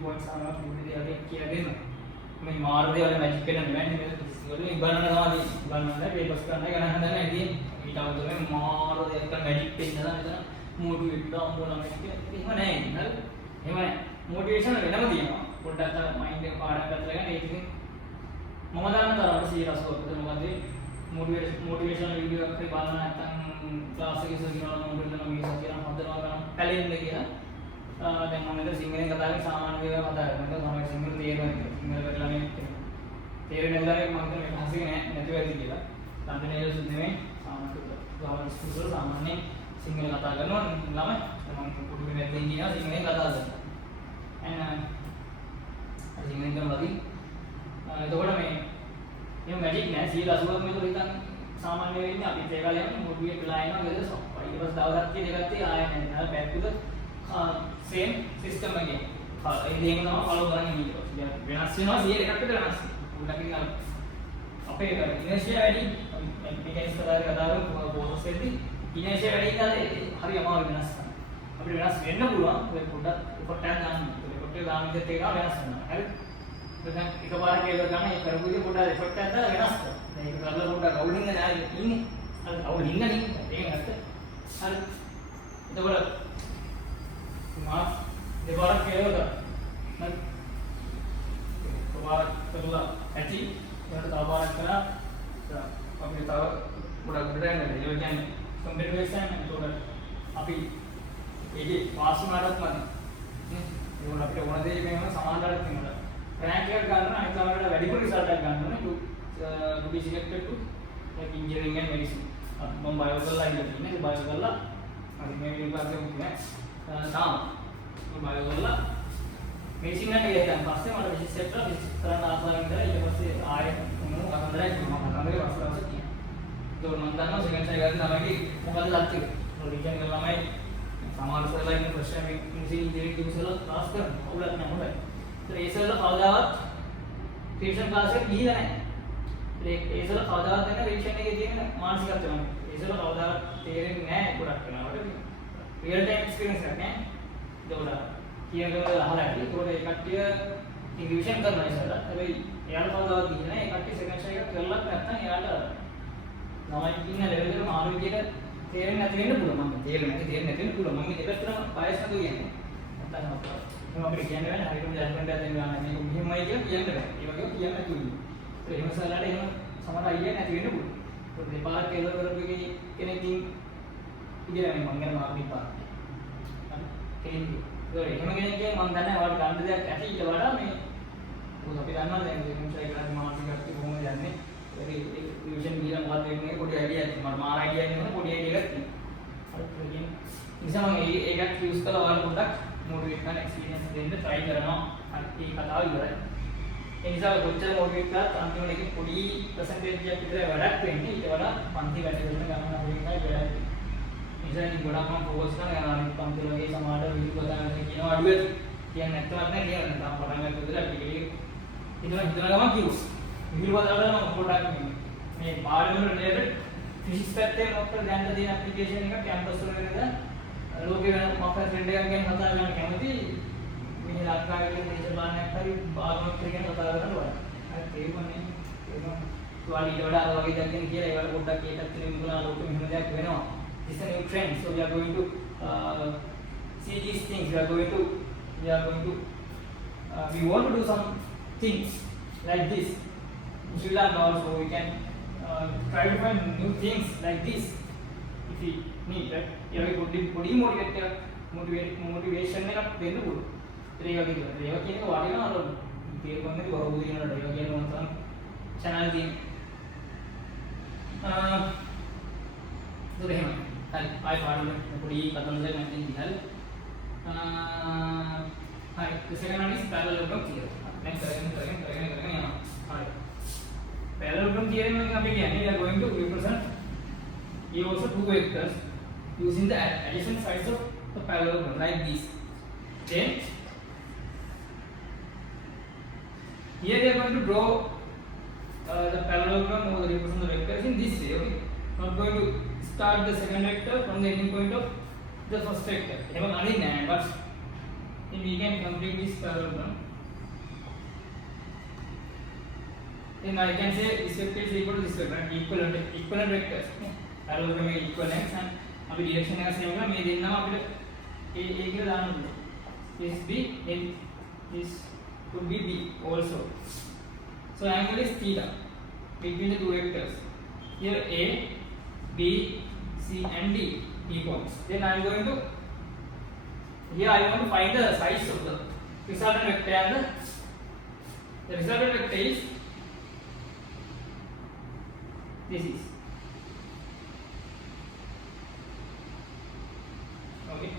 points sama video dia ada kia deh मैं मार दे वाले magic पे ना मैं मेरे बोले इबाना ना वाली इबाना ना पेपर्स करना है करना है नहीं मीटा तो मैं मार दे कर मैजिक पे ना ना मोटिवेट तो बोला मैं कि नहीं ना मोटिवेशन है ना दिया पोटा ता माइंड पाड़ा कर लेगा नहीं लेकिन ममदान ना तरह से रस को तो ममदे मोटिवेशन वीडियो के बाद ना क्लास के सभी ना मोटिवेशन में सब किया हम तो ना पहले इन लगी ना දැන් මම නේද සිංහලෙන් කතා කරන්නේ සාමාන්‍ය දේවල් කතා කරනවා. මම සිංහල තේරෙන්නේ සිංහල කරලා නේ තේරෙන්නේ නැහැ මම හිතන්නේ මේක හසින්නේ නැහැ නැති වෙයි කියලා. තන්දනේ සුද්ධ නෙමෙයි සාමාන්‍ය ස්කූල් සාමාන්‍ය සිංහල කතා කරනවා ළමයි. මම පුඩු වෙන්නේ කියනවා සිංහලෙන් කතා කරනවා. සිංහලෙන් කරනවාදී එතකොට මේ මැජික් නෑ 180ක් මේක හිතන්න සාමාන්‍ය වෙන්නේ අපි ඒ කාලේ යන්නේ මොඩියේ ප්ලෑන් එක ගේද සොප්පයි. ඊට පස්සේ දවසක් තියෙන එකත් ආයෙ නෑ බෑක් ටු ද same system again. ini dia yang nama follow barang ini. Venas ini nama dia dekat ke venas. Udah kita apa ya? Indonesia ini mekanis kadar kadar bosan sekali. Indonesia ini kan hari amal venas. Tapi venas mana pula? Udah udah jangan. Udah jangan kita tengok venas mana. Bukan itu barang kita kan ini kerja itu udah effect ada venas. Nah itu kalau udah rolling aja ini. Rolling kan ini. Tengok ada. Itu boleh मास दोबारा क्या होगा मैं दोबारा करूँगा ऐसी यार दोबारा करा अपने ताव पूरा गुड़े में ये क्या है कंप्यूटर वेबसाइट में तो अभी ये पास मारत माने ये वो अपने वो नदी में हम सामान डालते हैं मतलब रैंक यार करना है तो हमारा वेडिकल रिसल्ट है करना ना to be selected to like engineering and medicine अब हम बायोलॉजी लाइन लेते हैं ना बायोलॉजी अभी मैं भी बात करूँगा काम तो बायोलॉजी मेडिसिन में नहीं रहता पास से मतलब विजिट सेक्टर विजिट करना आता है इधर ये बस आए उन्होंने अंदर है जो हम अंदर वास कर सकते हैं तो मंदान में सेकंड साइड करते हैं कि मुकाबला लाते हैं तो रीजन करना में सामान से लाइन में प्रश्न में मुझे इंजीनियरिंग की मुझे क्लास कर और लगना होगा तो ये सब खादावत ट्यूशन क्लास है भी है ये सब खादावत है ना ट्यूशन के लिए मानसिक करते हैं ये सब खादावत तेरे नए प्रोडक्ट करना होगा रियल टाइम एक्सपीरियंस करते हैं जो किया गया हालांकि तो एक कट्टी रिविजन करना है सर अभी यार खादावत दी ना एक कट्टी सेकंड साइड का करला करता है यार नवाई की ना लेवल पे मालूम किया तेरे ना तेरे पूरा मम्मी तेरे पूरा मम्मी देखा तेरा पायस ना तो ये नहीं पता है मतलब हम अपने किया नहीं है हरी तुम जजमेंट है तेरे गाने में भी मैं किया नहीं है ये वक्त किया मैं तू तो ये मसाला है हम समझ आई है ना तेरे पूरा तो दीपार के लोग अगर कोई कनेक्टिंग इधर है मंगल मार्ग दीपार कहीं तो ये हम कहेंगे मंगल है और गांधी देख ऐसे ही चला रहा मैं वो सभी जानना चाहिए हम शायद आज मार्ग करके घूमने जाने रिविजन भी हम बात करेंगे कोई आइडिया है हमारा आइडिया नहीं है कोई आइडिया है और लेकिन इंसान में एक यूज कर और प्रोडक्ट मोटिवेशन एक्सपीरियंस देने ट्राई करना एक कथा ही है इंसान बच्चे मोटिवेट कर अंतिम लेकिन पूरी परसेंटेज या कितने बड़ा ट्रेंड है ये वाला पंथी बैठे में करना होगा बड़ा इंसान की बड़ा काम फोकस करना है पंथी लगे समाज वीडियो बताने की ना अडवे ये नेट में नहीं है ना पढ़ाने के लिए इतना इतना काम क्यों वीडियो बताना ना प्रोडक्ट में बाहर में रिलेटेड फिजिक्स करते हैं डॉक्टर ध्यान दें एप्लीकेशन का कैंपस में लोग के मौका फ्रेंड का क्या पता है क्या होती मेरे आपका के लिए चलाने का बाद में क्रिकेट पता करना पड़ा है तेरे को नहीं तो वाली डोडा वाली जल्दी किया है वाला बोलता कि एक दिन बुला लोग में हो जाए कि ना this is new trend so we are going to see these things we are going to we want to do some things like this. If you learn also, we can try to find new things like this if we need, right? Yeah, we could body motivation එකක් දෙන්න පුළුවන්. ඒ වගේ දේවල්. ඒ වගේ කෙනෙක් වටිනවා අර තේරුම් ගන්න බහුව දිනනට ඒ වගේ මොන තරම් channel තියෙන. ඒක එහෙම. හරි. ආයි පාඩම පොඩි කතන්දරයක් මම දෙන්න. Hi, the second one is parallelogram theorem. Next, yama. Hi. Parallelogram theorem में क्या है? We are going to represent here also two vectors using the adjacent sides of the parallelogram like this. Then here we are going to draw the parallelogram or represent the vectors in this way. Okay, not going to start the second vector from the ending point of the first vector. Even only but then we can complete this parallelogram. Then I can say this vector is equal to this vector, equivalent vectors. Parallelogram में equivalence and अभी direction का same होगा. मैं देखना अभी A के दान होगा. This B, then this could be B also. So angle is theta between the two vectors. Here A, B, C and D points. Then I am going to here I want to find the sides of the resultant vector and the resultant vector is this is okay.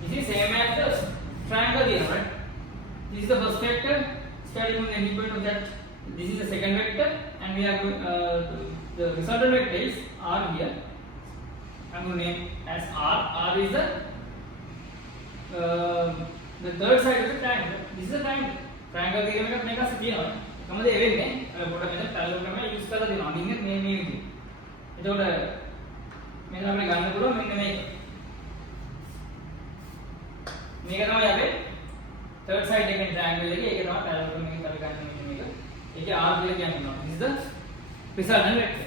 This is same as the triangle here, right? This is the first vector starting from the ending point of that. This is the second vector, and we are going the resultant vector is R here. I am going to name as R. R is the third side of the triangle. This is a triangle. Triangle theorem එකක් මේක තියෙනවා. කොහොමද ඒ වෙන්නේ? පොඩ්ඩක් මෙතන parallelogram එක use කරලා දෙනවා. අනිත් මේ විදිහට. එතකොට මේක අපිට ගන්න පුළුවන් මෙන්න මේක. මේක තමයි අපේ third side එකේ triangle එකේ ඒක තමයි parallelogram එකේ අපි ගන්න මෙන්න මේක. ඒකේ R කියලා කියන්නේ. This is the resultant vector.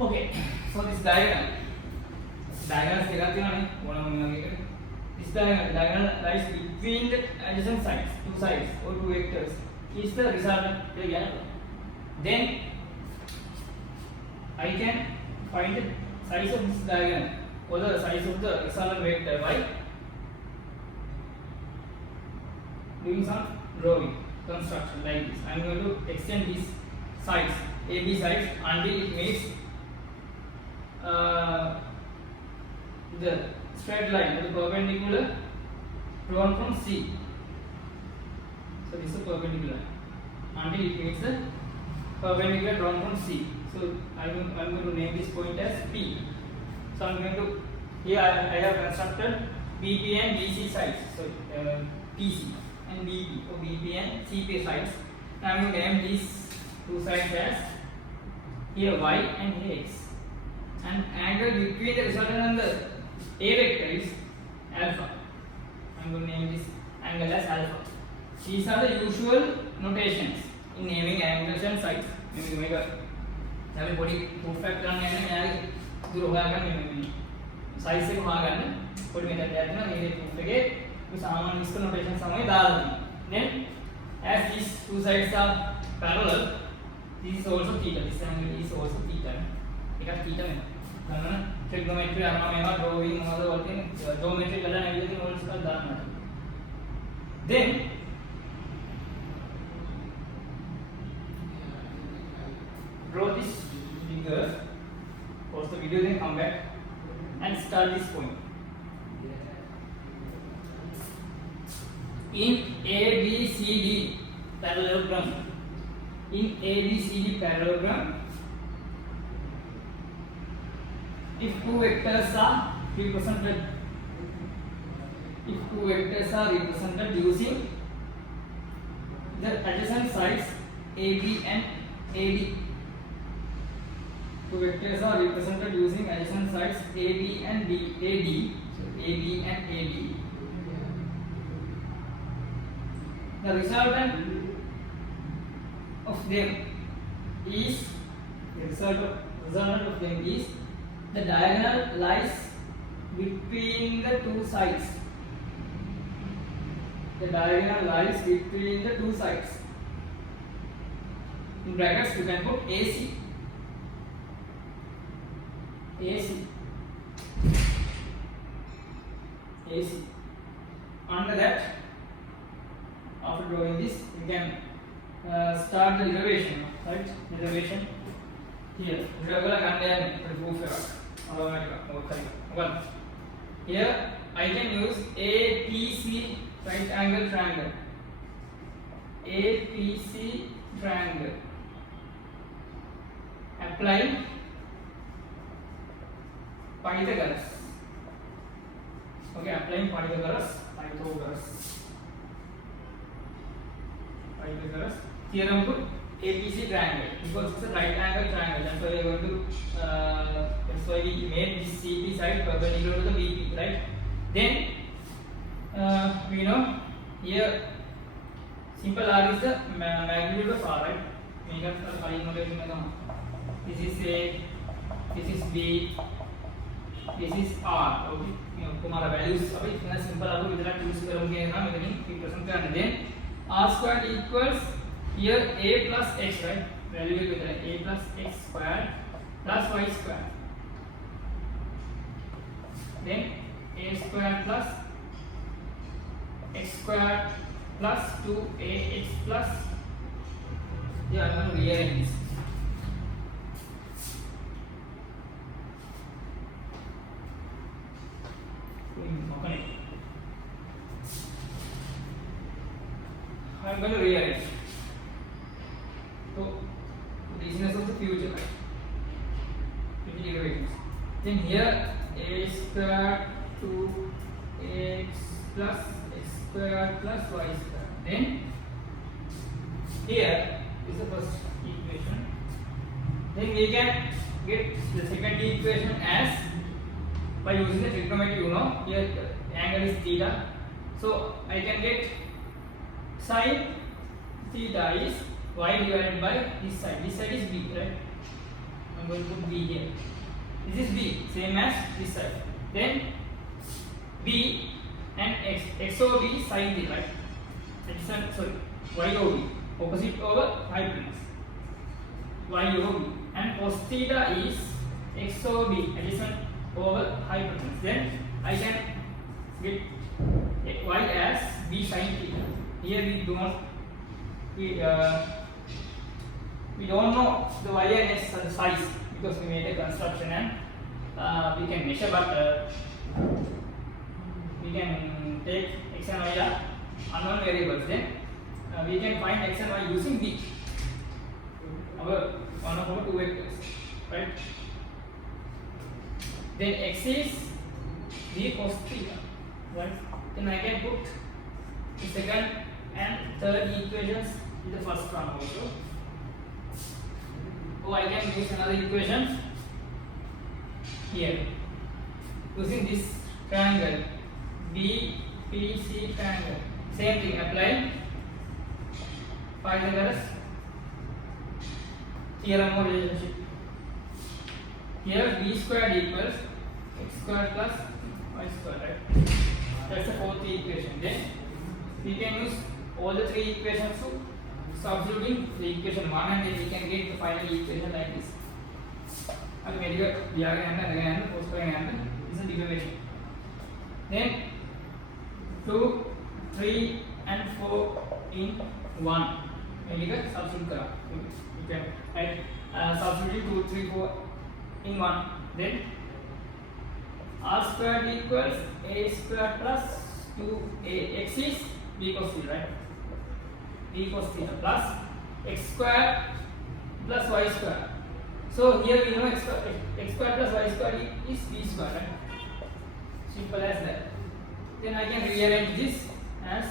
Okay, so this diagonal දෙකක් තියෙනවානේ ඕනම මේ වගේ එකට. This diagonal lies between the adjacent sides, two sides or two vectors is the resultant triangle. Then I can find the size of this diagonal or the size of the resultant vector by doing some drawing construction like this. I am going to extend these sides, AB sides, until it makes the straight line or the perpendicular drawn from C. So this is a perpendicular until it meets the perpendicular drawn from C. So I'm going to name this point as P. So I'm going to here I have constructed BP and BC sides. So PC and BP or BP and CP sides. Now I'm going to name these two sides as here Y and here X. And angle between the resultant and the A vector is alpha. I am going to name this angle as alpha. These are the usual notations in naming angles and sides. Maybe omega. අපි පොඩි proof එකක් කරන්න යන්නේ මෙයාගේ දුර හොයාගන්න මේ size එක හොයාගන්න පොඩි මෙතන දෙයක් තියෙනවා මේ proof එකේ මේ සාමාන්‍ය ඉස්කෝ notation සමග දාලා තියෙනවා. Then as these two sides are parallel, this is also theta. This angle is also theta. එකක් theta වෙනවා. ගන්න trigonometry අරම මේවා drawing මොනවද වලින් geometry වල නැවිලා තියෙන ඕල්ස් එකක් දාන්න. Then draw this figure, pause the video, then come back and start this point. in ABCD parallelogram, in ABCD parallelogram, if two vectors are represented, using the adjacent sides AB and AD. Two vectors are represented using adjacent sides AB and AD. So AB and AD. The resultant of them is the diagonal lies between the two sides. The diagonal lies between the two sides. In brackets you can put AC. Under that, after drawing this, we can start the derivation, right? Derivation here. Here I can use APC right angle triangle. APC triangle. Apply Pythagoras. Okay, applying Pythagoras theorem to APC triangle, because it's a right angle triangle. That's why we are going to that's why we made this CP side perpendicular to the BP, right? Then we know here simple R is the magnitude of R, right? This is A, this is B, this is R. Okay, तुम्हारा values अभी इतना simple आपको इतना use करोगे ना इतनी represent करने दें. R squared equals here A plus X, right? Value will be A plus X squared plus Y squared. Then A squared plus X squared plus 2AX plus, yeah, I'm going to rearrange this. I'm going to rearrange. So, reasons of the future. Then here A squared 2x plus x squared plus y squared. Then here is the first equation. Then we can get the second equation as by using the trigonometry. Here the angle is theta, so I can get sin theta is y divided by this side. This side is b, right? I'm going to put b here. This is b, same as this side. Then b and x over b sin theta, right? Y over b, opposite over hypotenuse. Y over b, and cos theta is x over b, adjacent over hypotenuse. Then I can get y as b sin theta. Here we don't know the y and x size because we made a construction and we can measure, but we can take x and y are unknown variables. Then we can find x and y using b, our one of our two vectors, right? Then x is b cos theta, right? Then I can put the second and third equations in the first one also. So I can use another equation here using this triangle BPC triangle. Same thing, apply Pythagoras theorem or relationship. Here b squared equals x squared plus y squared, right? That's the fourth equation. Then we can use all the three equations to substituting the equation 1, and then we can get the final equation like this. This is the derivation. Then 2, 3 and 4 in 1. We can substitute. You can add substitute 2, 3, 4 in 1. Then r squared equals a squared plus 2ax is b cos theta, right? b cos theta plus x square plus y square. So here we know x square plus y square is b square, right? Simple as that. Then I can rearrange this as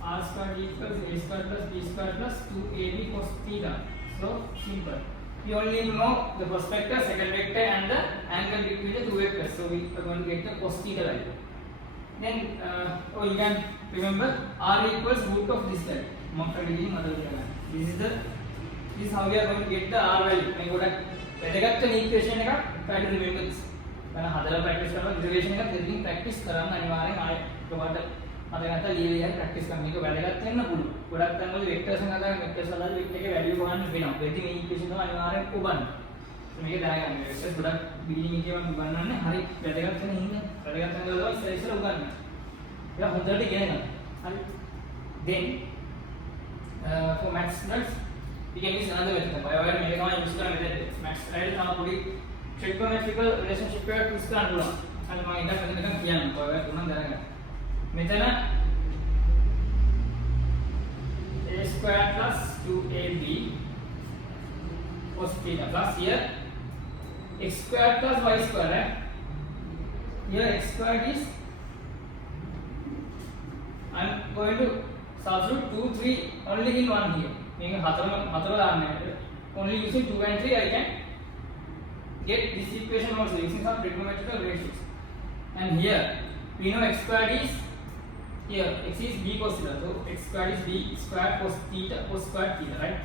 r square equals a square plus b square plus 2ab cos theta. So simple. We only need to know the first vector, second vector, and the angle between the two vectors. So we are going to get the cos theta value. Then you can remember r equals root of this value. This is how we are going to get the r value. I got an equation. Try to remember this. When I practice derivation, I practice practice करने को value करते हैं ना पूरी product का मतलब vectors में आता है वेक्टर्स वाला वेक्टर के वैल्यू को मान बिना वैसे में इक्वेशन तो अनिवार्य को बन तो मैं ये बताया मैं वेक्टर प्रोडक्ट बिल्डिंग के में बनना है हर एक वैल्यू करते नहीं है वैल्यू करते हैं तो इस तरह से उगाना या होता है क्या ना then for max nuts we can use another method by where मेरे काम यूज करना मेथड max राइट हम पूरी trigonometrical relationship पे यूज करना बोला आज मैं इधर करने का किया ना by where गुणन करेंगे method a square plus 2ab cos theta plus here x square plus y square, right? Here x square is I am going to substitute 2 3 only in one here meaning only using 2 and 3 I can get this equation also using some trigonometrical ratios. And here we know x square is here x is b cos theta, so x square is b square cos square theta, right?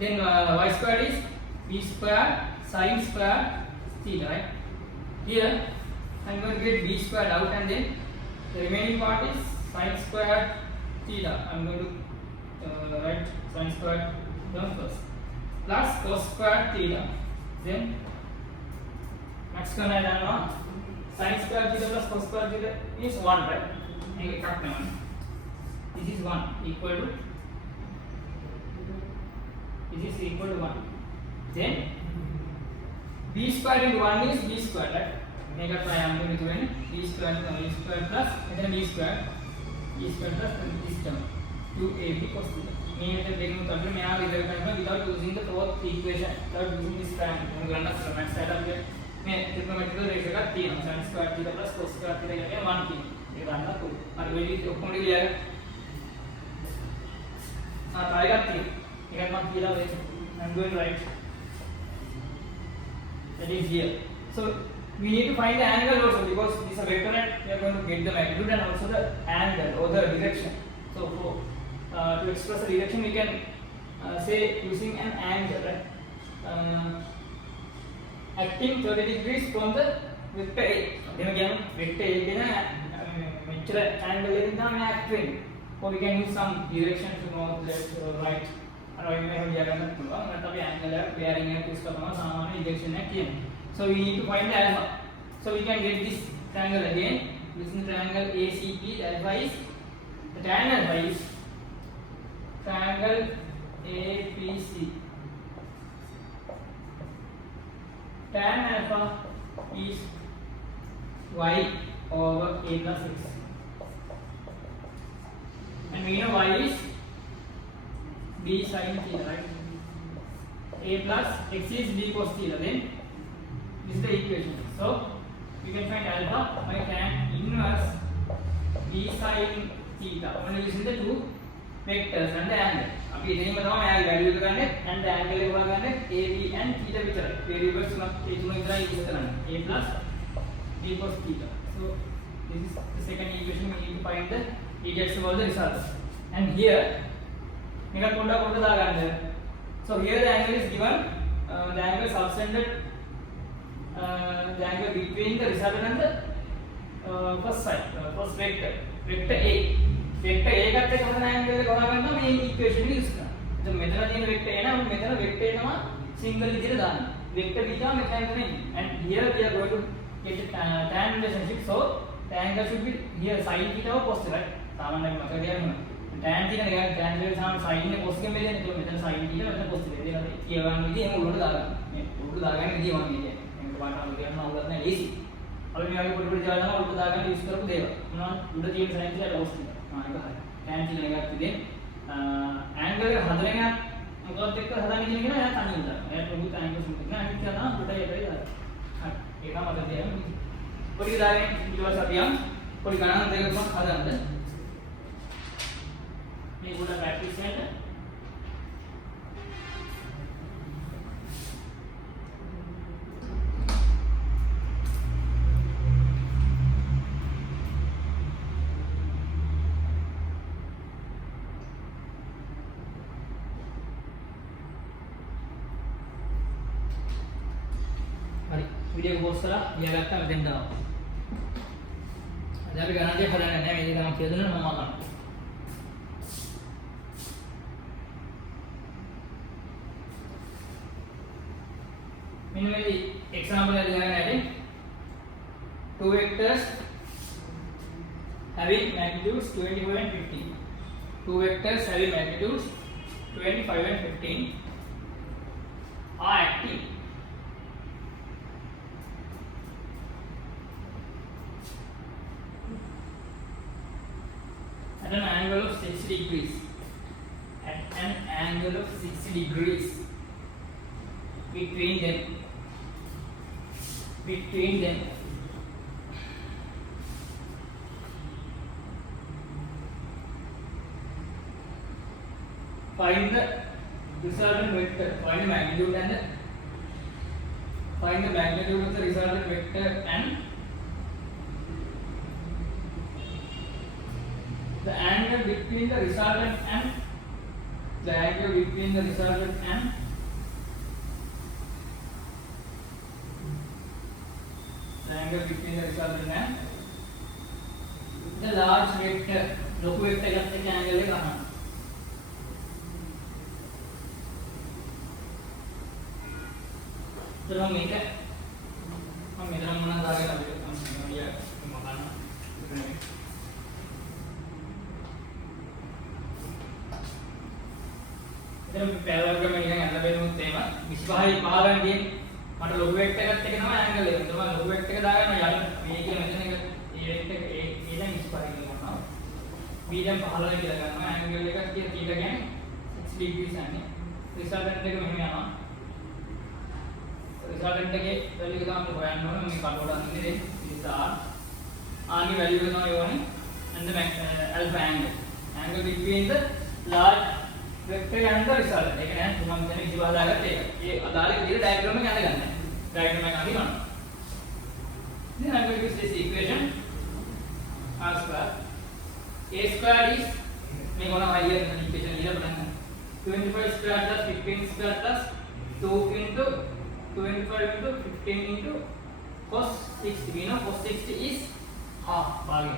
Then y square is b square sin square theta, right? Here I am going to get b square out and then the remaining part is sin square theta. I am going to write sin square term first plus cos square theta. Then next one I done now sin square theta plus cos square theta is 1, right? This is 1 equal to this is equal to 1. Then b square into 1 is b square, right? Make a triangle between b square plus and then b square plus this term 2ab cos theta. Without using the fourth equation, without using this triangle, trigonometrical ratio का 3 sin square theta plus cos square theta का 1 3 ये बनना तो और वही open लिया है आएगा 3 ये मत किया वे I am going right that is here. So we need to find the angle also because this is a vector and we are going to get the magnitude and also the angle or the direction. So for to express the direction we can say using an angle, right? Acting 30 degrees from the vector A. Then again vector A के ना angle लेकिन हम acting or we can use some direction to north left or right और वही में हम क्या करना होगा मतलब ये angle है bearing है तो इसका हमारा सामान्य direction है क्या. So we need to find the alpha. So we can get this triangle again using triangle ACP. The alpha is the tan alpha is triangle APC. Tan alpha is y over a plus x, and we know y is b sin theta, right? A plus x is b cos theta. Then this is the equation. So we can find alpha by tan inverse b sin theta only using the two vectors and the angle. अभी इतनी बताओ मैं value लगाने and the angle लगाने a b and theta विचार variables में एक दोनों इतना यूज करना a plus b cos theta. So this is the second equation we need to find the e gets to all the results. And here निकाल कोड़ा दागाने. So here the angle is given the angle subtended the angle between the resultant and the first side first vector a. Vector A का कितना angle लगा करना मैं equation use करना जब method तीन vector है ना वो मेथड वेक्टर है ना सिंगल इधर दान वेक्टर भी का मेथड नहीं and here we are going to get tan relationship. So the angle should be here sin theta or cos theta, right? सामान्य मतलब क्या है tan theta निकाल tan theta सामान sin ने cos के मिले तो मेथड sin theta मतलब cos theta देना ये वाला विधि हम उल्टा दागा विधि वाला विधि है हम बात हम करना होगा ना इजी. अब मैं आगे बढ़ जा रहा हूं उल्टा दागा यूज करो देगा ना उल्टा तीन sin theta cos theta. tan කියන එකත් ඉතින් angle එක හදන එක මොකක්ද එක්ක හදන්නේ කියන එක එයා තනියම දන්නවා. එයාට මොකුත් angle සුන්දර නෑ. අනිත් එක තමයි කොටයි යටයි දාන්න. හරි. ඒක මතක තියාගන්න. පොඩි දාගෙන ඊට පස්සේ අපි යම් පොඩි ගණන් දෙකක් හදන්න. මේ පොඩ ප්‍රැක්ටිස් එකට හරි වීඩියෝ එක පොස් කරලා ලියාගත්තා මෙතෙන් දාන්න. අද අපි ගණන් දෙක හදන්නේ නැහැ. මේක තමයි කියලා දුන්නා මම අහන්න. මෙන්න මේ example එක ලියන්න ඇති. Two vectors having magnitudes 25 and 15. Two vectors having magnitudes 25 and 15 are acting at an angle of 60 degrees. At an angle of 60 degrees between them. Find the resultant vector. Find the magnitude and find the magnitude of the resultant vector and the angle between the resultant and the angle between the resultant and the angle between the resultant and the large vector. ලොකු vector එකත් එක්ක angle එක ගන්න. तो हम මේක මම මෙතන මොනවද දාගෙන අපිට මම දැන් පැරලලෝග්‍රෑම් එක නිකන් අල්ල බැලුවොත් එහෙම 25යි 15යි තියෙන්නේ මට ලොකු වෙක්ටර් එකත් එක තමයි ඇන්ගල් එක. ඒත් මම ලොකු වෙක්ටර් එක දාගන්න යන්න මේ කියලා මෙතන එක ඒ වෙක්ටර් ඒ දැන් 25 කියලා ගන්නවා. B දැන් 15 කියලා ගන්නවා. ඇන්ගල් එක කියලා θ කියන්නේ 6 degrees යන්නේ. රිසල්ටන්ට් එක මෙහෙම යනවා. රිසල්ටන්ට් එකේ වැලියු එක තමයි හොයන්න ඕනේ. මේ කඩවල අන්නේ දෙන්න. this r r ගේ වැලියු එක තමයි යවන්නේ. and the alpha angle between the large vector and the result. ඒක නෑ මම මෙතන 25 දාගත්ත එක. ඒ අදාළ විදිහට ඩයග්‍රෑම් එක අඳගන්න. ඩයග්‍රෑම් එක අඳිනවා. Then I'm going to use this equation r square. A square is මේ මොනවා හරියට එක්වේෂන් ඉහළ බලන්න. 25 square plus 15 square plus 2 into 25 into 15 into cos 60. We know cos 60 is half भागे.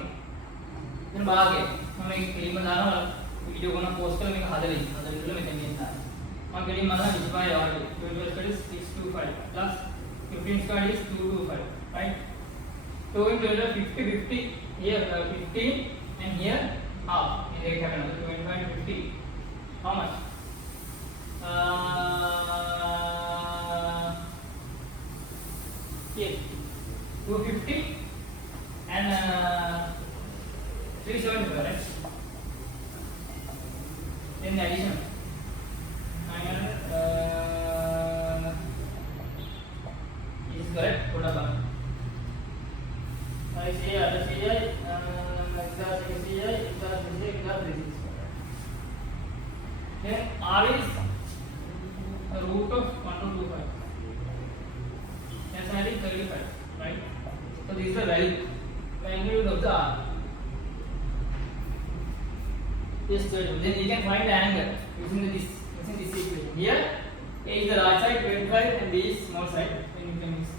then भागे हम एक केලින්ම දානවා वीडियो को ना पोस्ट कर මේක හදලා ඉන්නවා මෙතන ඉන්නවා මම කෙලින්ම දානවා 25 hour 12 square is 625 plus 15 square is 225 right. So in total 50 here 15 and here half. ये देख सकते हैं 25 50 how much here 250 and 375 right. Then addition 900 is correct. Put up I say other CI exact CI exact this. Then R is root of 1225. That's adding 35 right. So this is the value of the R. Yes, then you can find the angle using this equation. Here A is the large side 25 and B is small side. Then you can use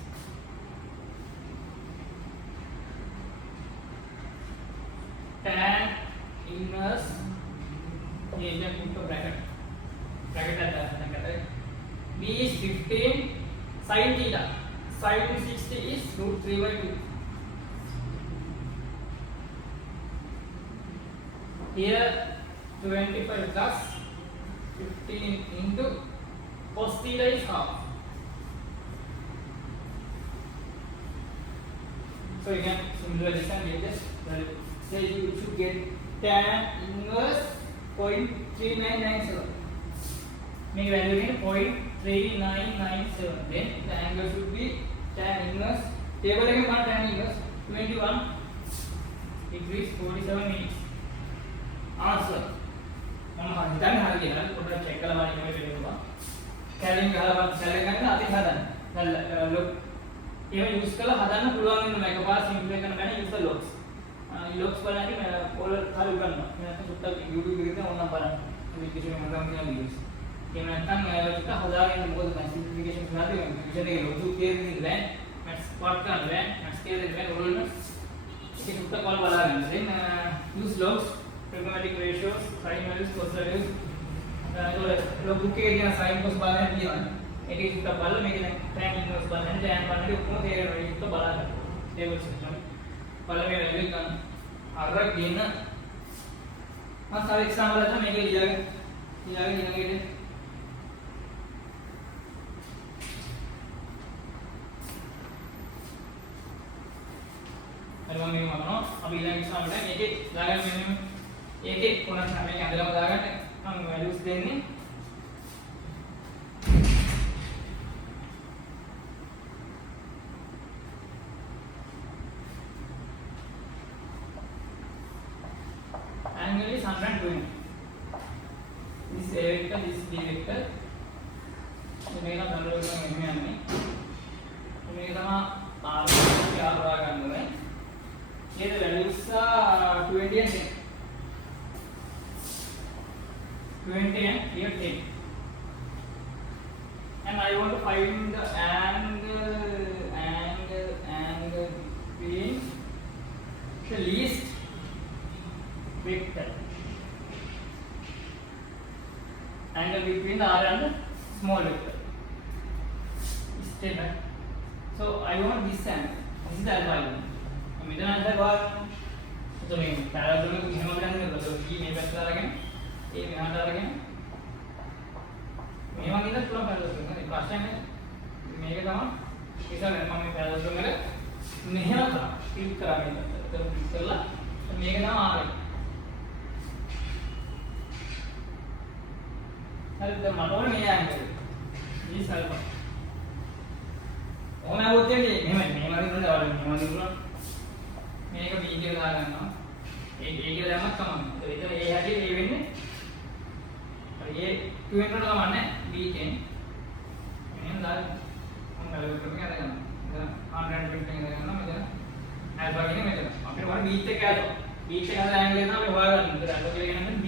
tan inverse A is then put a bracket at the right. B is 15 sin theta. Sin 60 is root 3/2. Here 25 plus 15 into cos theta is half. So you can simplify this and get this. Say you should get tan inverse 0.3997. Make value in 0.3997. Then the angle should be tan inverse. Table again one tan inverse 21 degrees 47 minutes. Answer. මම හිතන්නේ හරි කියලා පොඩ්ඩක් check කරලා බලන්න ඕනේ වෙනවා. කැලින් ගහලා සැලෙන් ගන්න අපි හදන්න. දැන් ලොක් ඒව යූස් කරලා හදන්න පුළුවන් වෙනවා. එකපාර සිම්පල් කරන බෑ යූස් ලොක්ස්. ලොක්ස් බලන්නේ මම ඕල හරි ගන්නවා. නැත්නම් සුට්ටක් YouTube එකේ ඕනනම් බලන්න. මේ කිසිම මතම් කියන වීඩියෝස්. එහෙම නැත්නම් ඔයාලා ටික හදාගෙන මොකද මම සිම්ප්ලිෆිකේෂන් කරලා විෂන් එකේ ලොකු තේරෙන්නේ නැහැ. මම ස්පොට් කරන්න බෑ. මම ස්කේල් එක බෑ ඕලන. ඒක සුට්ටක් බලන්න. then use logs trigonometric ratios, sin values, cos values. Log එකේ තියෙන sin cos බලන්න තියෙනවා. ඒකේ සුට්ටක් බලලා මේකේ tan inverse බලන්න tan බලන්න ඔක්කොම තේරෙනවා. ඒක බලන්න. tables එක. පළවෙනි වැලියු ගන්න. අරගෙන මම තව එක්සැම්පල් එකක් මේකේ ලියාගෙන ඊළඟට හරිම මේ මතනවා අපි ඊළඟ එක්සැම්පල් එක මේකේ දාගන්න මෙන්න ඒකේ කොනක් මේක ඇඳලම දාගන්න මම වැලියුස් දෙන්නේ angle is 120. This A vector, this B vector. මේක තමයි මෙහෙම යන්නේ. මේක තමයි R හොයා ගන්න ඕනේ. Here the values are 20 and 10. 20 and here 10. And I want to find the angle between the least vector. Angle between the R and the small vector. Straight line. So I want this angle. This is the alpha angle. මෙතන අන්තර ගාන. So මේ parallel එක මෙහෙම බලන්න කරලා B මේ පැත්තට අරගෙන A මෙහාට අරගෙන මේ වගේ ඉඳලා පුළුවන් parallel එක. ඒ ප්‍රශ්නේ මේක තමයි ඉතින් මම මේ parallel එක මෙහෙම කරා. ක්ලික් කරා මේ පැත්තට. ක්ලික් කරලා මේක තමයි R එක. හරිද මට ඕනේ මේ ඇන්ගල් මේ සල්පා ඕන આવොත් එන්නේ මෙහෙම වගේ නේද වල මෙහෙම දුන්නා මේක B කියලා දාගන්නවා ඒ A කියලා දැම්මත් කමන්නේ ඒක ඒ හැටියට ඒ වෙන්නේ හරි ඒ 2 වෙනකොට කමන්නේ B10 මෙහෙම දාන්න මම කලවර් කරගෙන අරගන්නවා 120 එක ගන්නවා මෙතන alpha කියන්නේ මෙතන අපිට වල B එක ඇදලා B එක හදලා ඇන්ගල් එක තමයි හොයාගන්න මොකද alpha කියලා කියන්නේ B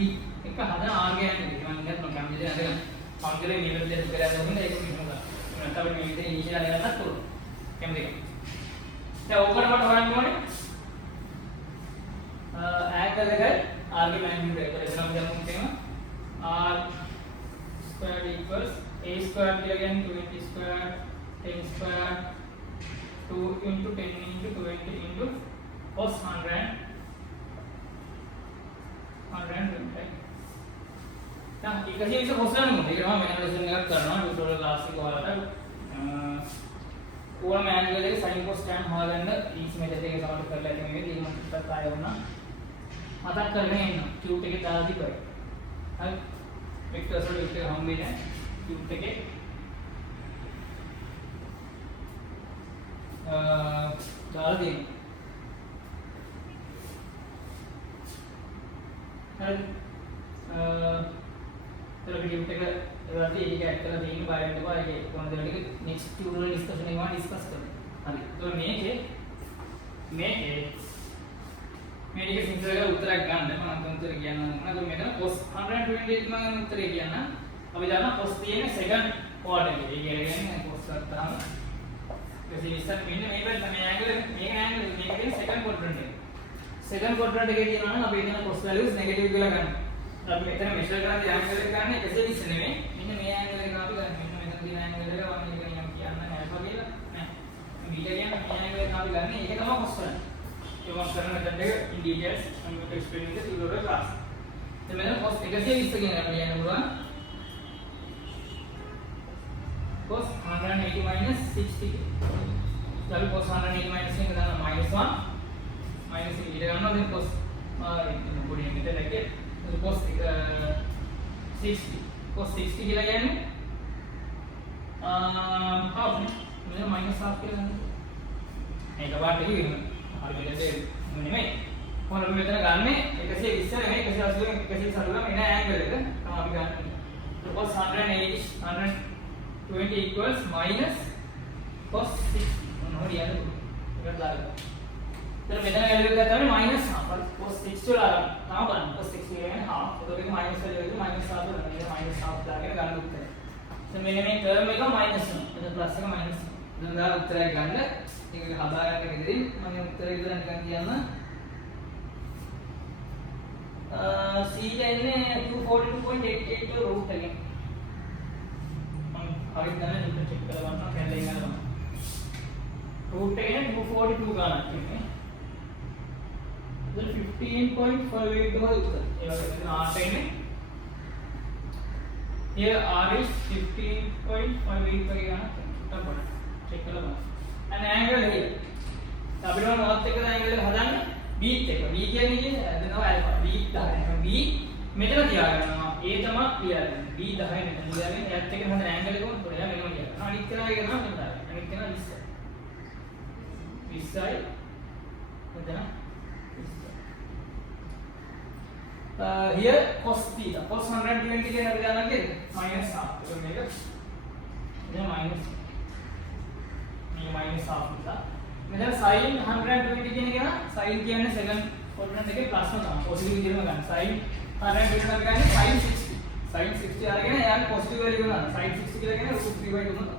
එක හදන R ගෑන්නේ මම ඉන්නත් මම කැමති දේ අරගෙන පන්තිලේ මේ විදිහට දෙන්න කරලා දුන්නා ඒක මෙහෙම ගන්න. නැත්නම් මේ විදිහේ ඉනිෂියල් එකක් පුළුවන්. කැමති එක. දැන් ඕකට මට හොයන්න ඕනේ angle එක R ගේ magnitude එක. එතන අපි දැම්මු තේම R squared equals A squared කියලා කියන්නේ 20 squared 10 squared 2 into 10 into 20 into cos 100 120. දැන් 120 කොස්ලන්න මොකද? ඒක මම මෙනලේෂන් එකක් කරනවා ටියුටෝරියල් ක්ලාස් එක වලට. ඕනම ඇන්ගල් එක sin cos tan හොයාගන්න ඊසි මෙතඩ් එකේ සමහර කරලා ඉතින් මේක ඊ මම ටිකක් ආයෙ වුණා. මතක් කරගෙන ඉන්න. ටියුට් එකේ දාලා තිබ්බයි. හරි. වෙක්ටර්ස් වල විස්තර හම්බෙන්නේ ටියුට් එකේ. දාලා දෙන්න. හරි. चलो वीडियो पे रहती है क्या करना है इन बारे में तो आगे कौन से लड़के नेक्स्ट ट्यूटोरियल डिस्कशन में वहां डिस्कस करें हां तो मेरे के सिंपल का उत्तर ज्ञान है मैं उत्तर ज्ञान ना तो मेरा cos 120 में उत्तर ज्ञान ना अभी जाना cos दिए ना सेकंड क्वाड्रेंट ये कह मैं cos करता हूं जैसे इस तरह मैंने एंगल के सेकंड क्वाड्रेंट के लिए ना अभी इतना cos वैल्यूज नेगेटिव के लगाना अब මෙතන මෙෂර් කරන ඇන්ගල් එක ගන්න එකසේ 20 නෙමෙයි මෙන්න මේ ඇන්ගල් එක අපි ගන්න මෙන්න මෙතන තියෙන ඇන්ගල් එක වම එක නියම කියන්නේ alpha කියලා නෑ බීටා කියන්නේ මේ ඇන්ගල් එක අපි ගන්න ඒක තමයි cos කරන්නේ ඒ වගේ කරන මෙතන එක in details I'm going to explain in the tutorial class then මෙතන cos 120 කියන එක කියන්න පුළුවන් cos 180 minus 60 අපි cos 180 minus එක දානවා -1 minus ඊට ගන්නවා then cos පොඩි මෙතන එකේ cos 60 cos 60 කියලා කියන්නේ half නේ minus half කියලා ගන්න. මේක වාට ඉගෙන හරි මෙතන නෙමෙයි. කොහොමද මෙතන ගන්නෙ 120 නෙමෙයි 180 160 ලා එන ඇන්ගල් එක තමයි අපි ගන්න. cos 120 equals minus cos 60 මොනවද කියන්නේ? ඒක දාලා. तर මෙතන වැලියු එක තමයි minus half. cos 60 වල තාම ගන්න. cos 60 කියන්නේ half. ඒකට මේක minus වැලියු එක minus half ගන්න. මේක minus half දාගෙන ගන්න උත්තරය. දැන් මෙන්න මේ term එක minus 1. එතන plus එක minus 1. දැන් දාලා උත්තරය ගන්න. ඒක හදාගන්න එකදී මම උත්තරය විතර නිකන් කියන්න. C එන්නේ 242.88 root එකෙන්. මම හරියට දැන් චෙක් කරලා බලන්න කැලේ ගන්නවා. root එකේ 242 ගන්නක් තියෙන්නේ. then 15.58 होगा उत्तर ये वाला कितना r टाइम है ये r is 15.58 का क्या ना छोटा बड़ा चेक कर लो एंड एंगल है तब हम मत का एंगल हदाने b चेक b කියන්නේ දෙනවා alpha b 10 b මෙතන තියාගන්නවා a තමයි තියාගන්නේ b 10 මෙතන තියාගෙන එයත් එක්ක හදන ඇන්ගල් එක උඩ එයා මෙතන තියාගන්නවා අනිත් කෙනා එක තමයි මෙතන අනිත් කෙනා 20යි 20යි මෙතන here cos theta cos 120 කියන එක දාන්න කියන්නේ minus half ඒක මේක එතන minus මේ minus half නිසා මෙතන sin 120 කියන එක නා sin කියන්නේ second quadrant එකේ plus එක තමයි positive විදිහම ගන්න sin 120 එක ගන්නේ sin 60 sin 60 අරගෙන එයාගේ positive value ගන්න sin 60 කියලා කියන්නේ √3/2 තමයි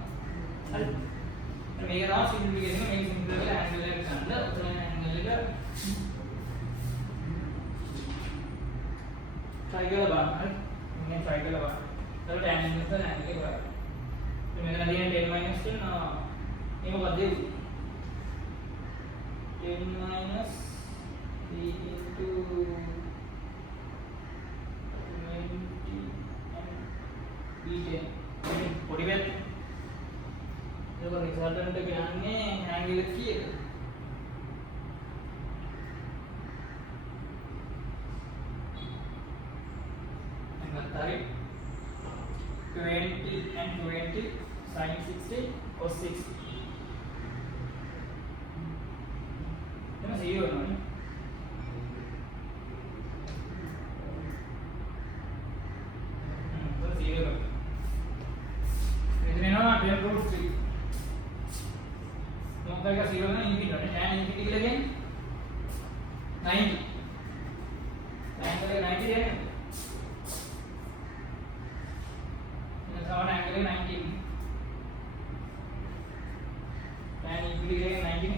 හරි මේක තමයි simplification මේක simple කරලා angle එක ගන්න උතන angle එක try කරලා බලන්න. හරි. මම try කරලා බලන්න. ඒකට tan inverse angle එක බලන්න. මෙතන තියෙන 10 minus 10 මේ මොකක්ද ඒ? 10 minus 3 into 20 and b10. පොඩි වෙත්. ඒක රිසල්ටන්ට් එක යන්නේ angle එක කීයද? Sorry, 20 and 20 sin 60 cos 60. Then 0 no? So 0. Then no, 10√3. So का 0 ना infinity है, tan infinity के लिए 90. tan के लिए 90 है. angle 19 tan infinity के 19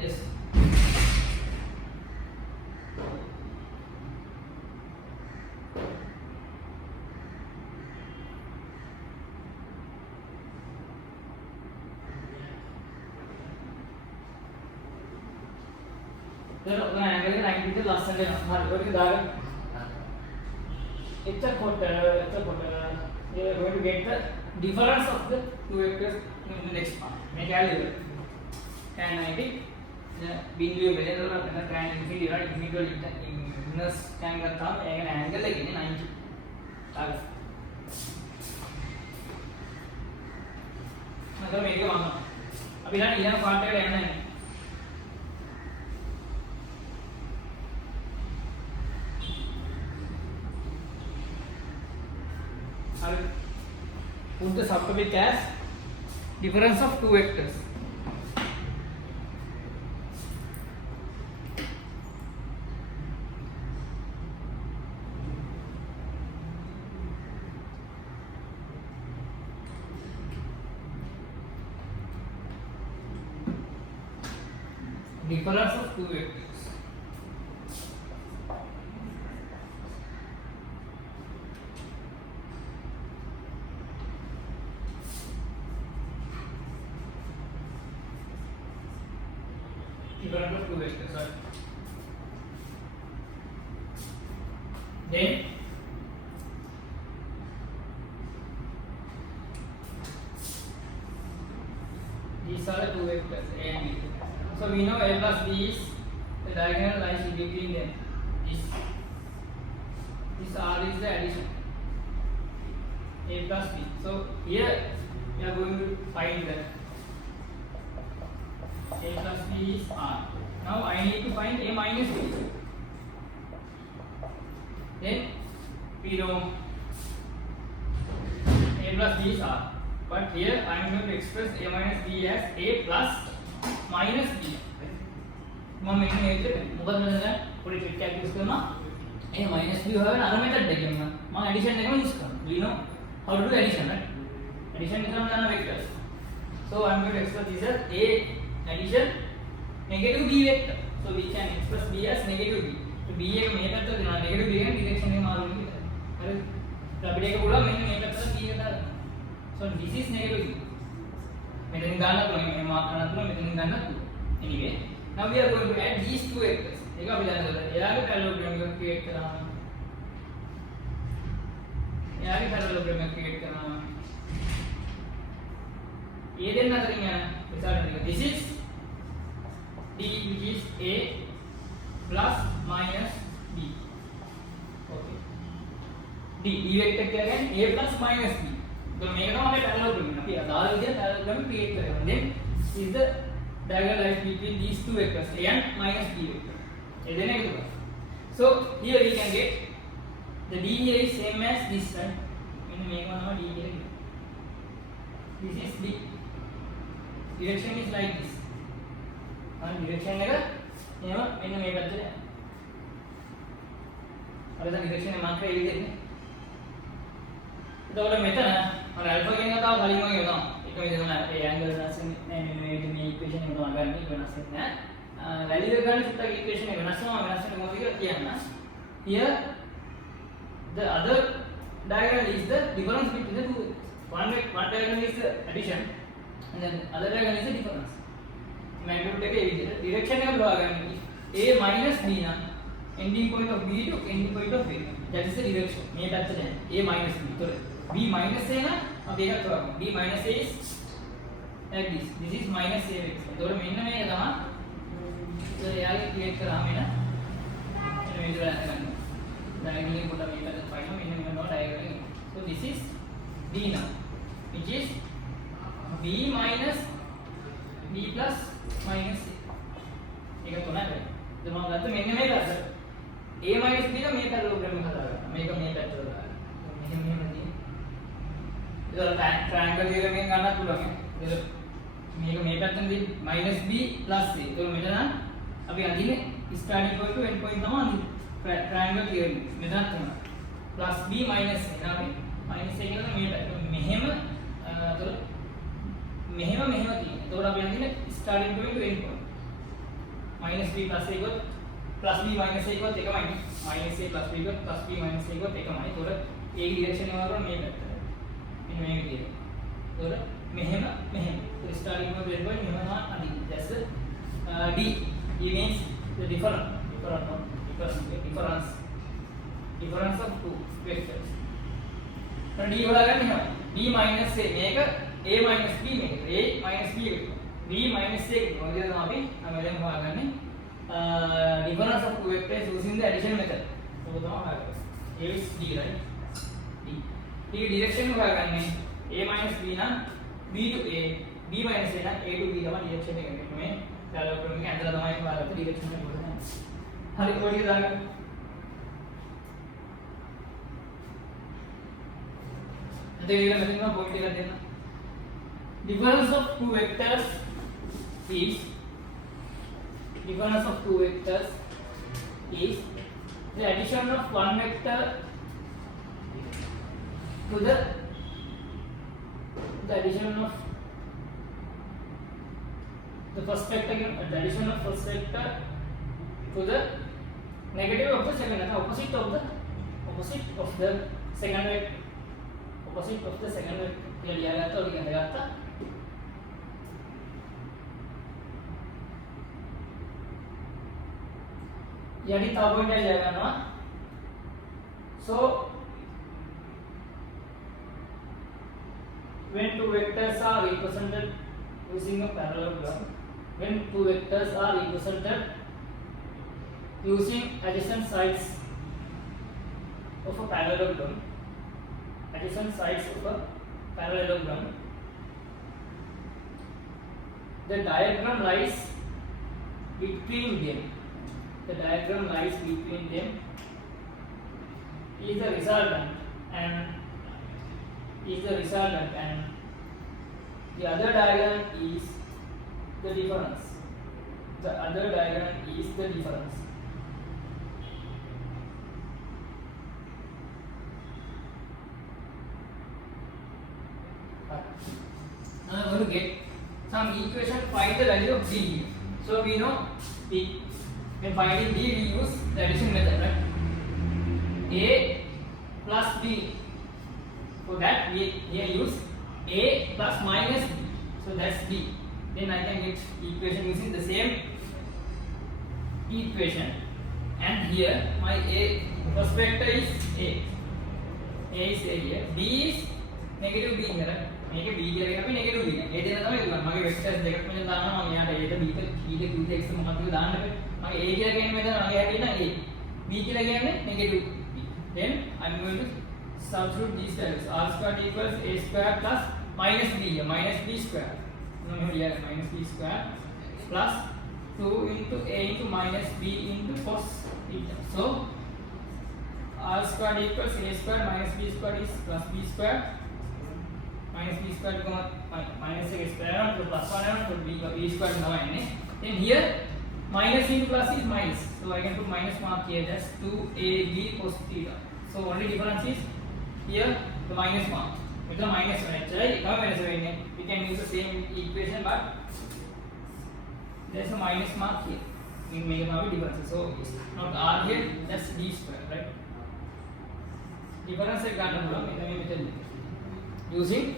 yes then अपना एंगल 90 से लास्ट में हमारे को दाग it's a quarter you are going to get the difference of the two vectors in the next part मैं क्या ले रहा tan 90 बिंदु में ले रहा अपना tan infinity right infinity inverse tan करता हूँ एंगल लेके 90 दाग मतलब मेरे को मानो अभी ना इधर पार्ट का लेना है put the subtopic as difference of two vectors. Difference of two vectors. Difference of two vectors. Sorry. Then These are the two vectors A and B. So we know A plus B is the diagonal lies in between them. This R is the addition. A plus B. So here we are going to find that A plus B is R. Now I need to find A minus B. Then we know A plus B is R. But here I am going to express A minus B as A plus minus B. මම මෙන්න මේක මොකද දැන් පොඩි trick එකක් use කරනවා. A minus B හොයන අර මෙතඩ් එකෙන් මම ඇඩිෂන් එකම යූස් කරනවා. We know how to do addition, right? Addition is from the vectors. So I am going to express this as A addition negative B vector. So we can express B as negative B. So B එක මේ පැත්තට දෙනවා negative B එක direction එක මාරු වෙනවා. හරි. අපිට ඒක පුළුවන් මෙන්න මේ පැත්තට B එක දාන්න. So this is negative B. මෙතනින් ගන්න පුළුවන් මේ මාක් කරන්න පුළුවන් මෙතනින් ගන්නත් පුළුවන්. Anyway, now we are going to add these two vectors. ඒක අපි දැනගන්න. එයාගේ parallelogram එක create කරනවා. එයාගේ parallelogram එක create කරනවා. A දෙන්න අතරින් යන result එක. This is D which is A plus minus B. Okay. D vector කියන්නේ A plus minus B. So මේක තමයි අපේ parallelogram එක. අපි අදාළ විදිහට parallelogram create කරනවා. Then is the diagonal lies between these two vectors A and minus B vector. Then I do. So here we can get the D here is same as this one. When we make one D here. This is D. Direction is like this. And direction එක එහෙම මෙන්න මේ පැත්තට යනවා. අර දැන් direction එක mark කරේ ඒ විදිහට. එතකොට මෙතන අර alpha කියන කතාව කලින් වගේ තමයි. ඒක මේ දෙනවා ඒ angle වෙනස් වෙන්නේ නැහැ මේ equation එක තමයි ගන්න වෙනස් වෙන්නේ නැහැ. value එක ගන්න සුට්ටක් equation එක වෙනස් වෙනවා වෙනස් වෙන මොකද කියලා කියන්න. Here the other diagonal is the difference between the two. One diagonal is the addition and then other diagonal is the difference. Magnitude එක ඒ විදිහට direction එක බලවා ගන්න. A minus B නම් ending point of B to ending point of A. That is the direction. මේ පැත්තට යන්නේ. A minus B. ඒතර B minus A නම් අපි ඒකත් කරමු. B minus A is like this. This is minus A vector. ඒතර මෙන්න මේක තමයි. ඒතර එයාගේ ක්‍රියේට් කරාම එන මේ විදිහට ගන්න. diagonal එක කොට මේ පැත්තට පයින්න මෙන්න මේනවා diagonal එක. So this is D now which is B minus B plus minus A. ඒක තුනයි වෙන්නේ. දැන් මම ගත්ත මෙන්න මේ පැත්ත. A minus B එක මේ parallelogram එක හදාගන්න. මේක මේ පැත්තට දාන්න. මෙහෙම තියෙන්නේ. ඒක triangle theorem එකෙන් ගන්නත් පුළුවන්. ඒක මේක මේ පැත්තෙන්දී minus B plus A. ඒක මෙතන අපි අඳින්නේ starting point to end point තමයි අඳින්නේ. triangle theorem මෙතන තමයි. plus B minus A. අපි minus A කියලා මේ පැත්ත. මෙහෙම අතර මෙහෙම තියෙනවා. එතකොට අපි අඳින්නේ starting point to end point. minus B plus A එකත් plus B minus A එකත් එකමයි. minus A plus B එකත් plus B minus A එකත් එකමයි. එතකොට A direction එක වලට මේ පැත්තට. මෙන්න මේ විදිහට. එතකොට මෙහෙම. so starting point to end point මෙහෙම තමයි අඳින්නේ. that's the D. E means the difference of two vectors. D හොයාගන්න එහෙම. B minus A මේක A minus B මේක A minus B එක. B minus A මොකද තමයි අපි හැමදේම හොයාගන්නේ difference of two vectors using the addition method. ඒක තමයි හොයාගන්නේ. A is D right? D. ඊගේ direction හොයාගන්නේ A minus B නම් B to A, B minus A නම් A to B තමයි direction එක. මේ parallelogram එක ඇඳලා තමයි හොයාගත්තේ direction එක පොඩ්ඩක්. හරි පොඩි දාගන්න. then we are making a point here then difference of two vectors is the addition of one vector to the addition of the first vector the addition of first vector to the negative of the second vector opposite of the second vector opposite of the second vector කියලා ලියාගත්තා ඔය ඉගෙන ගත්තා යටි තව point එකක් ලියා ගන්නවා so when two vectors are represented using a parallelogram when two vectors are represented using adjacent sides of a parallelogram. Adjacent sides of a parallelogram. The diagram lies between them. The diagram lies between them is the resultant and the other diagram is the difference. The other diagram is the difference. Now I'm going to get some equation, find the value of d. So we know d. When finding d, we use the addition method, right? A plus b. For that we here use a plus minus b. So that's d. Then I can get equation using the same equation. And here my a first vector is a. A is a here. B is negative b here. මේක b කියලා කියන අපි negative b. ඒ දෙන තමයි දුන්නා. මගේ vectors දෙකක් මෙතන දානවා. මම එයාට a ට b ට e ට q ට x මොකක්ද කියලා දාන්න බෑ. මගේ a කියලා කියන්නේ මෙතන මගේ හැටියට a. b කියලා කියන්නේ negative b. Then I'm going to substitute these values. R squared equals a squared plus minus b here. Minus b squared. No, here minus b squared plus 2 into a into minus b into cos theta. So R squared equals a squared minus b squared is plus b squared. Minus b squared minus a square to plus 1 to b squared now. Then here minus into plus is minus, so I can put minus mark here. That's 2ab cos theta. So only difference is here the minus mark. With the minus one, we can use the same equation, but there's a minus mark here. We make a difference. So it's not r here. That's d square, right? Difference is using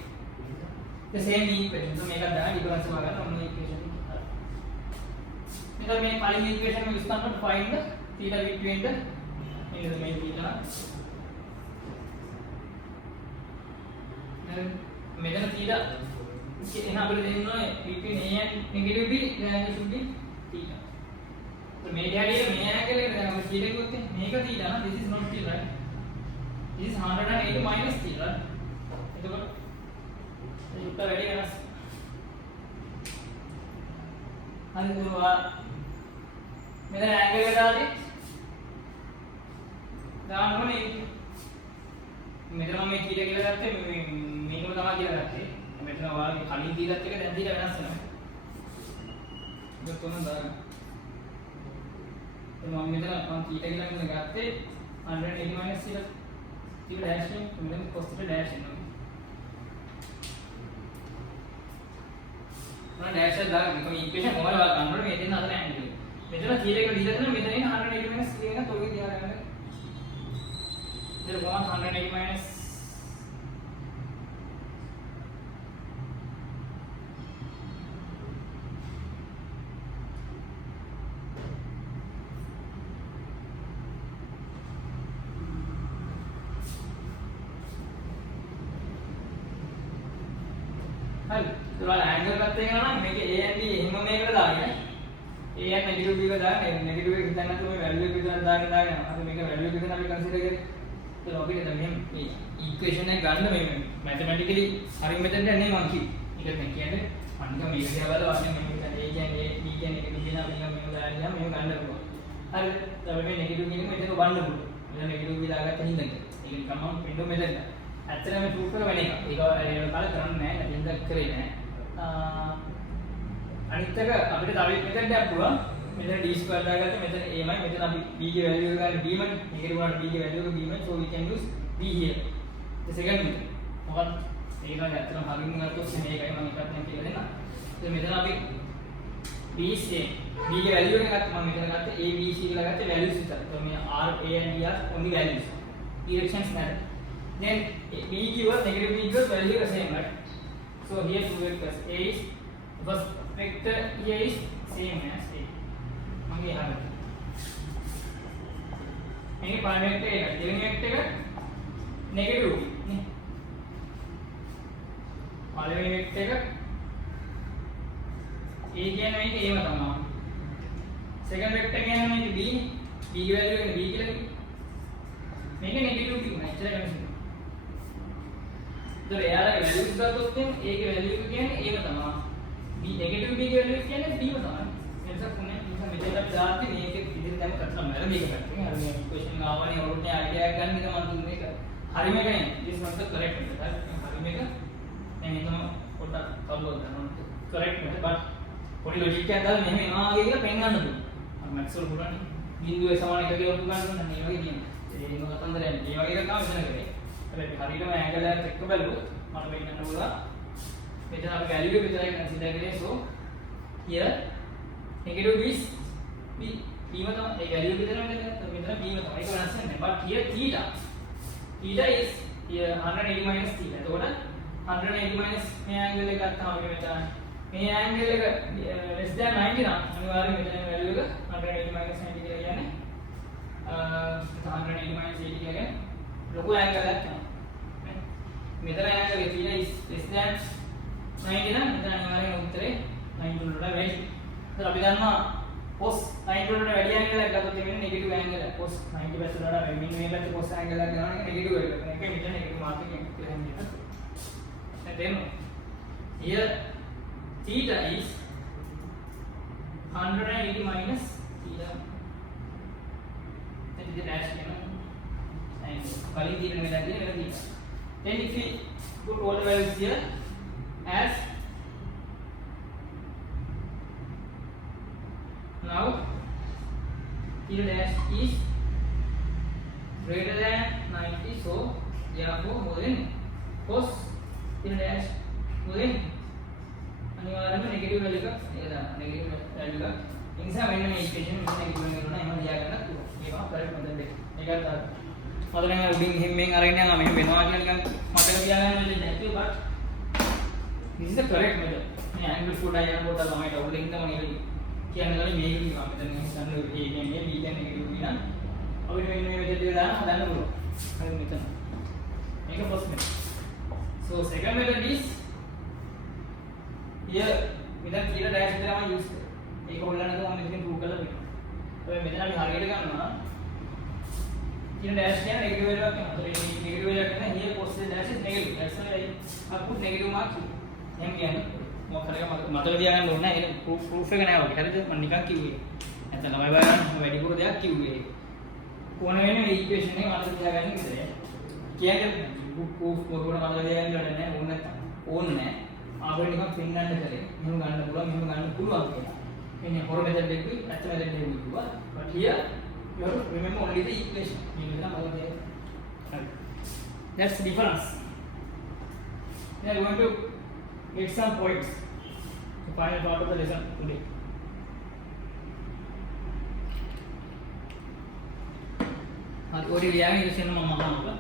the same equation. So make a difference on the equation. Because we find equation we use to find the theta between the main theta. Then measure theta. यहाँ पर देखना है between a and negative b, then it should be theta. So मेरे यहाँ ये मैं यहाँ के लिए हम theta को होते हैं मैं का theta ना, this is not theta, right? This is 180 minus theta. itu kan kita ready kan hari dua मेरा एंगल बता दी ध्यान रखो नहीं मेरा मैं थीटा के लगाते मीनू का क्या लगाते मेरा वाला खाली थीटा के लिए थीटा बना सकते हैं जो तुमने बताया तो हम मेरा थीटा के लिए लगाते 180 minus थीटा थीटा डैश में मेरा cos थीटा डैश है ना डैश है दाग तो इक्वेशन मोबाइल वाला कंट्रोल में देना आता है මෙතන थीटा का लीजिए ना මෙතන 180 minus लेगा तो ये दिया रहेगा फिर 180 minus हल तो वाला एंगल करते हैं ना मैं ए एंड बी එහෙම මේකට දාගෙන a and negative b का दाग negative एक कितना तो मैं वैल्यू की तरह दाग दाग अब මේක वैल्यू कितना අපි कंसीडर करें तो අපිට දැන් මේ इक्वेशन එක ගන්න මේ मैथमेटिकली හරිය මෙතනට එන්නේ මං කි ඒක මේ කියන්නේ අනික මේක දිහා බලලා වශයෙන් මේ කියන්නේ a කියන්නේ a b කියන්නේ negative දෙනා මේක දාලා මේක ගන්න පුළුවන් හරි දැන් මේ negative කියන එක මෙතන වන්න පුළුවන් මෙතන negative b දාගත්ත හින්දා ඒක නිකම්ම වින්ඩෝ මෙතන ඇත්තටම මේ ප්‍රූෆ් එක වෙන එක ඒක ඒ කාලේ කරන්නේ නැහැ නැතිනම් කරේ නැහැ අනිත් එක අපිට තව මෙතනට අපුවා මෙතන d square දාගත්තා මෙතන a මයි මෙතන අපි b ගේ වැලියු එක ගන්න b මයි නෙගටිව් වුණාට b ගේ වැලියු එක b මයි so we can use b here the second method මොකක්ද ඒක නම් ඇත්තටම හරියම ගත්තොත් මේකයි මම එකක් නම් කියලා දෙන්න. ඉතින් මෙතන අපි b c b ගේ වැලියු එක ගත්තා මම මෙතන ගත්තා a b c කියලා ගත්තා වැලියුස් විතර. so මේ r a and b are only values directions matter. then b equals negative b equals value the same, right? So here two vectors a is first vector here is same as a මගේ හරියට මේකේ පළවෙනි vector එක දෙවෙනි vector එක negative b නේ. පළවෙනි vector එක කියන්නේ මේක ඒව තමයි. සෙකන්ඩ් වෙක්ටර් කියන්නේ මේක b. b ගේ වැලියු එක b කියලා කිව්වේ. මේක නෙගටිව් කිව්වා. එච්චරයි කමන්නේ. ඒතර එයාලගේ වැලියුස් ගත්තොත් එහෙනම් a ගේ වැලියු එක කියන්නේ ඒව තමයි. b නෙගටිව් b ගේ වැලියු කියන්නේ b ම තමයි. එනිසා කොහොමද මෙතන අපි දාන්නේ මේක ඉදිරියට දැම්ම කරලා මම මේක පැත්තෙන් අර මේ ඉක්වේෂන් ආවනේ ඔරුනේ අයිඩියා එකක් ගන්න එක මම දුන්නේ ඒක. හරි මේක නේ. this was the correct method. හරි මේක. දැන් ඒක තමයි පොඩ්ඩක් කවුරුද කරන්නේ. correct method but පොඩි ලොජික් එකක් දාලා මෙහෙම එනවා වගේ කියලා පෙන්වන්න පුළුවන්. අර මැක්ස් වල පුළුවන්. බිඳුවේ සමාන එක කියලා ඔප්පු ගන්න ඕනේ. මේ වගේ කියන්නේ. ඒ නෝ කතන්දරයන්. මේ වගේ එකක් තමයි මෙතන කරේ. හැබැයි හරියටම ඇන්ගල් එකක් එක්ක බැලුවොත් මට වෙන්නන්න පුළුවන්. මෙතන අපි වැලියු එක විතරයි කන්සිඩර් කරේ. so here negative is b. b ම තමයි. ඒ වැලියු එක විතරයි මෙතන. මෙතන b ම තමයි. ඒක වෙනස් නැහැ. but here theta. theta is here 180 minus theta. එතකොට 180 minus මේ ඇන්ගල් එක ගත්තාම අපි මෙතන මේ ඇන්ගල් එක less than 90 නම් අනිවාර්යයෙන් මෙතන වැලියු එක 180 minus 90 කියලා කියන්නේ 180 minus 80 කියන්නේ ලොකු ඇන්ගල් එකක් තමයි. මෙතන ඇන්ගල් එක theta is less than 90 නම් මෙතන අනිවාර්යයෙන් උත්තරේ 90 වලට වැඩි. ඒත් අපි දන්නවා cos 90 වලට වැඩි ඇන්ගල් එකක් ගත්තොත් එන්නේ නෙගටිව් ඇන්ගල් එක. cos 90 පැත්තට වඩා මෙන්න මේ පැත්තේ cos ඇන්ගල් එකක් ගන්නවා නම් නෙගටිව් එක. ඒක මෙතන නෙගටිව් මාර්ක් එකකින් කියලා හිතන්න. then here theta is 180 minus theta, that is the dash and calling theta and theta. Then if we put all the values here as now theta dash is greater than 90, so therefore more than cos theta dash more than අනිවාර්යයෙන්ම negative value එකක් නේද දාන්න. Negative value එකක්. ඒ නිසා මෙන්න මේ equation මෙන්න negative වෙනවා එහෙම ලියා ගන්නත් පුළුවන්. ඒකම කරේ මතක දෙන්න. ඒකත් අර මම දැන් උඩින් එහෙම මෙන් අරගෙන යනවා මෙහෙම වෙනවා කියලා නිකන් මතක තියාගන්න වෙන්නේ නැතුව but this is the correct method. මේ angle foot අයන කොට ළමයිට උඩින් ඉඳන් මම කියන්නේ මේක කිව්වා. මෙතන හිතන්න a කියන්නේ b කියන්නේ නෙගටිව් කියන අපිට මෙන්න මේ විදිහට දාන්න හදන්න පුළුවන්. හරි මෙතන. මේක first method. So second method is here මෙතන theta dash විතරම use කරා. ඒක ඔයගොල්ලන්ට මම මෙතන prove කරලා දෙනවා. ඔය මෙතන අපි හරියට ගන්නවා theta dash කියන්නේ නෙගටිව් වැලියු එකක් වෙනවා. ඒ නෙගටිව් වැලියු එකක් නැහැ. here cos dash is negative. That's why I put negative mark here. එහෙනම් කියන්නේ මොකක් හරි මතක තියාගන්න ඕනේ නැහැ. ඒක proof එක නෑ වගේ. හරිද? මම නිකන් කිව්වේ. නැත්නම් ළමයි බලන්න වැඩිපුර දෙයක් කිව්වේ. කොන වෙන්නේ මේ ඉක්වේෂන් එක මතක තියාගන්න විතරයි. කියන්නේ proof මොකද මතක තියාගන්න ඕනේ නැහැ. ඕන නැත්නම් ඕන නැහැ. ආපහු නිකන් පෙන්නන්න කරේ. මෙහෙම ගන්න පුළුවන් කියලා. එන්නේ හොර මෙතෙන් දෙකයි ඇත්ත මෙතෙන් දෙකයි කිව්වා. But here you have to remember only the equation. මේ විදිහට මතක තියාගන්න. හරි. That's the difference. We are going to get some points. The final part of the lesson today. හරි ඔය ලියාගෙන ඉතින් මම අහනවා.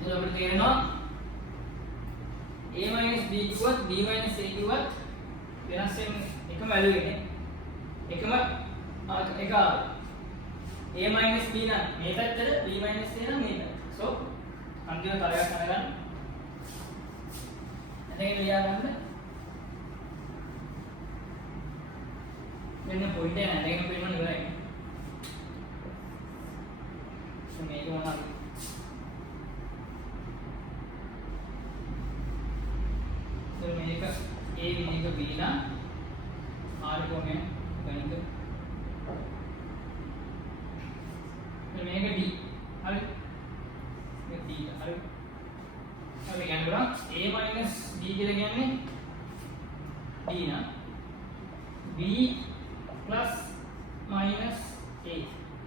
එතකොට අපිට තේරෙනවා a minus b කිව්වත් b minus a කිව්වත් වෙනස් වෙන එකම වැලියු එකනේ. එකම එක a minus b නම් මේ පැත්තට b minus a නම් මේ පැත්තට. so අන්තිම තරයක් ගන්න. එතන ලියා ගන්න. මෙන්න පොයින්ට් එක නෑ. ඒක පෙන්නන්න ඉවරයි. so මේක මොනවද? මේක a මේක b නම් r කොණය ගණිත මේක d හරි මේක d හරි අපි ගන්න බලන්න a minus b කියලා කියන්නේ d නම් b plus minus a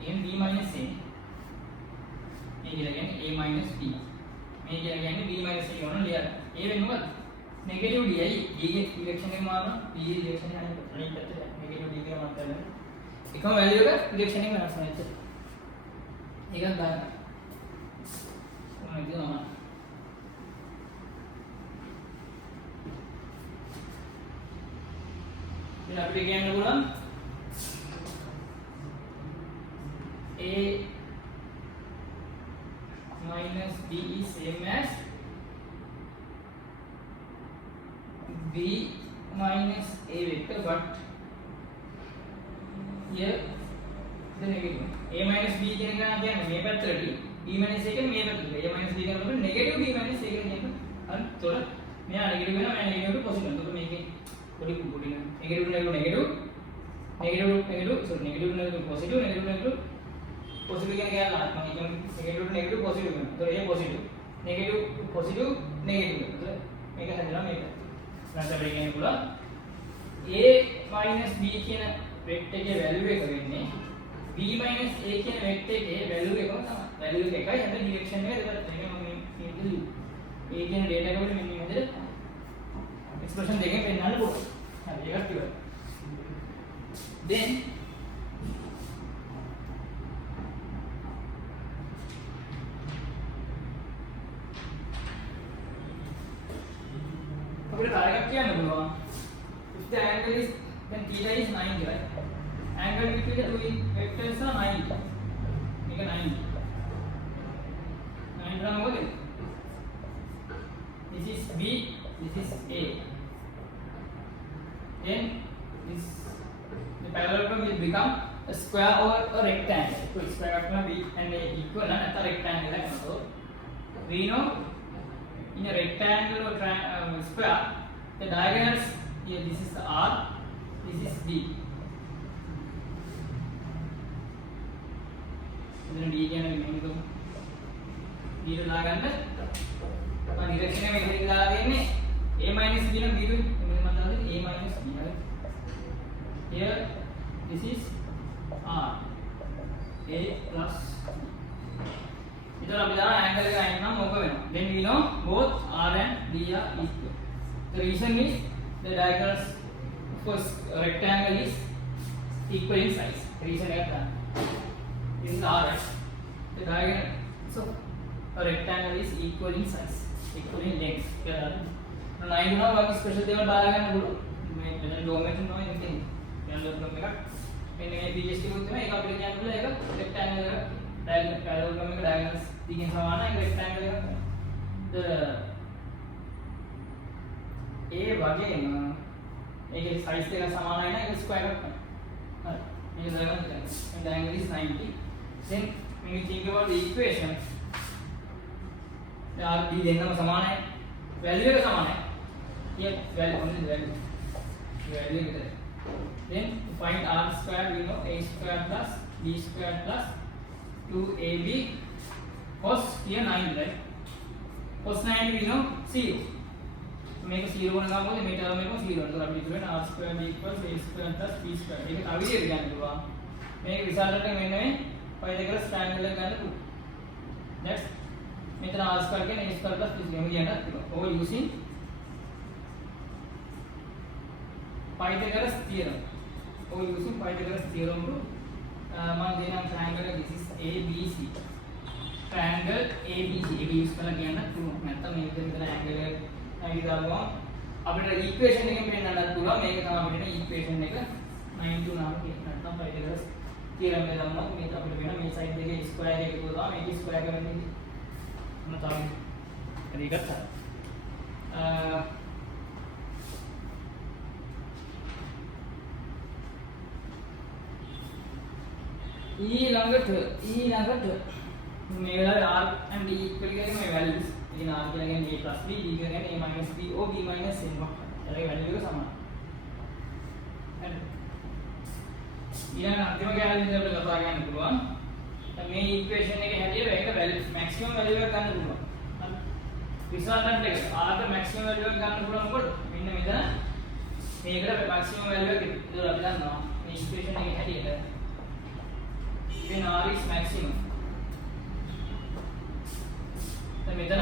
එහෙනම් b minus a මේ කියලා කියන්නේ a minus b මේ කියලා කියන්නේ b minus a වුණා ලියන්න a වෙන්නේ මොකද්ද negative d आई d के डायरेक्शन में मारना b डायरेक्शन में नहीं करते negative d के मतलब है එකම වැලියු එක डायरेक्शन එක වෙනස් වෙනවා ඒකක් දාන්න ඕනේ දෙනවා ඉතින් අපිට කියන්න පුළුවන් a minus b is same as b b minus a vector, but here the negative. a minus b කියන එක නම් කියන්නේ මේ පැත්තට, b minus a කියන්නේ මේ පැත්තට. a minus b කියනකොට negative b minus a කියලා කියනවා. හරි. එතකොට මෙයා negative වෙනවා, මෙයා negative positive. එතකොට මේකේ පොඩි negative negative sorry negative positive positive කියන එක ගන්න. මම කියන්නේ negative positive වෙනවා. එතකොට a positive negative positive negative. එතකොට මේක හැදෙනවා මේක. ඊට අපිට කියන්න පුළුවන් a minus b කියන වෙක්ටර් එකේ වැලියු එක වෙන්නේ b minus a කියන වෙක්ටර් එකේ වැලියු එකම තමයි. වැලියු එක එකයි, හැබැයි ඩිරෙක්ෂන් එක දෙකක් තියෙනවා. මම මේ a කියන ඩේටා එක වල මෙන්න මේ විදිහට එක්ස්ප්‍රෙෂන් දෙකෙන් පෙන්නන්න පුළුවන්. හරි, ඒකත් ඉවරයි. Then අපිට කාර්යයක් කියන්න පුළුවන්. If the angle is then theta is 90, right? Angle between the two vectors are 90. මේක 90. 90 නම් මොකද? This is B, this is A. Then this the parallelogram will become a square or a rectangle. So square of B and A equal and a rectangle like so. We know in a rectangle or square, the diagonals here, this is R, this is D. Then D can be made to D to lag and direction में इधर ला रहे हैं A minus B ना B तो मतलब A minus B है. Here this is R, A plus इधर अब इधर angle का angle नाम होगा ना. Then we know both R and D are equal. The reason is the diagonals for rectangle is equal in size. The reason is that this is R, right? The diagonal so a rectangle is equal in size, equal in length. Now I know what special they are diagonal. मैं geometry know anything. यहाँ लोग लोग मेरा मैंने PhD करते हैं एक आप लेके आने वाला है rectangle diagonal parallelogram में diagonals दिखें समान है rectangle का तो A भागे ना एक size तेरा समान है ना एक square का हाँ ये diagonal is 90. Then when you think about the equation यार D देना में समान है value का समान है ये value only value कितना है. Then to find R square we know A square plus B square plus 2AB cos here 9, right? Cos 9 we know 0. make a 0 होने का बोले मेरे टर्म में को 0 तो अब लिख लो R square B equals A square plus B square. ये अभी ये ज्ञान हुआ मैं रिजल्ट में मैंने पहले कर ट्रायंगल लगाना तो नेक्स्ट मैं इतना R square के नहीं square plus B square मुझे ना वो using Pythagoras theorem. Or using Pythagoras theorem to मान देना triangle का this is ABC. Triangle ABC. ये भी use करना क्या ना तो मतलब मैं इधर angle है ये डालूँगा. अब इधर equation ने क्या ना पूरा मैं क्या काम करना equation ने का 9 नाम के ना Pythagoras theorem में डालूँगा. मैं तो अपने ना मैं side देके square के बोलता हूँ. मैं square करने की मतलब तरीका था. ඊළඟට මේවල R and D equal කරගෙන මේ values ඉතින් R කියලා කියන්නේ A plus B, D කියලා කියන්නේ A minus B or B minus N වක්. ඒකේ value එක සමානයි. හරි. ඊළඟ අන්තිම කැලේ ඉඳන් අපිට කතා කරන්න පුළුවන්. දැන් මේ equation එකේ හැටියට ඒක value maximum value එකක් ගන්න පුළුවන්. හරි. resultant එක R ද maximum value එකක් ගන්න පුළුවන් මොකද? මෙන්න මෙතන මේකට maximum value එක ඉතින් අපි දන්නවා. මේ equation එකේ හැටියට when R is maximum. So මෙතන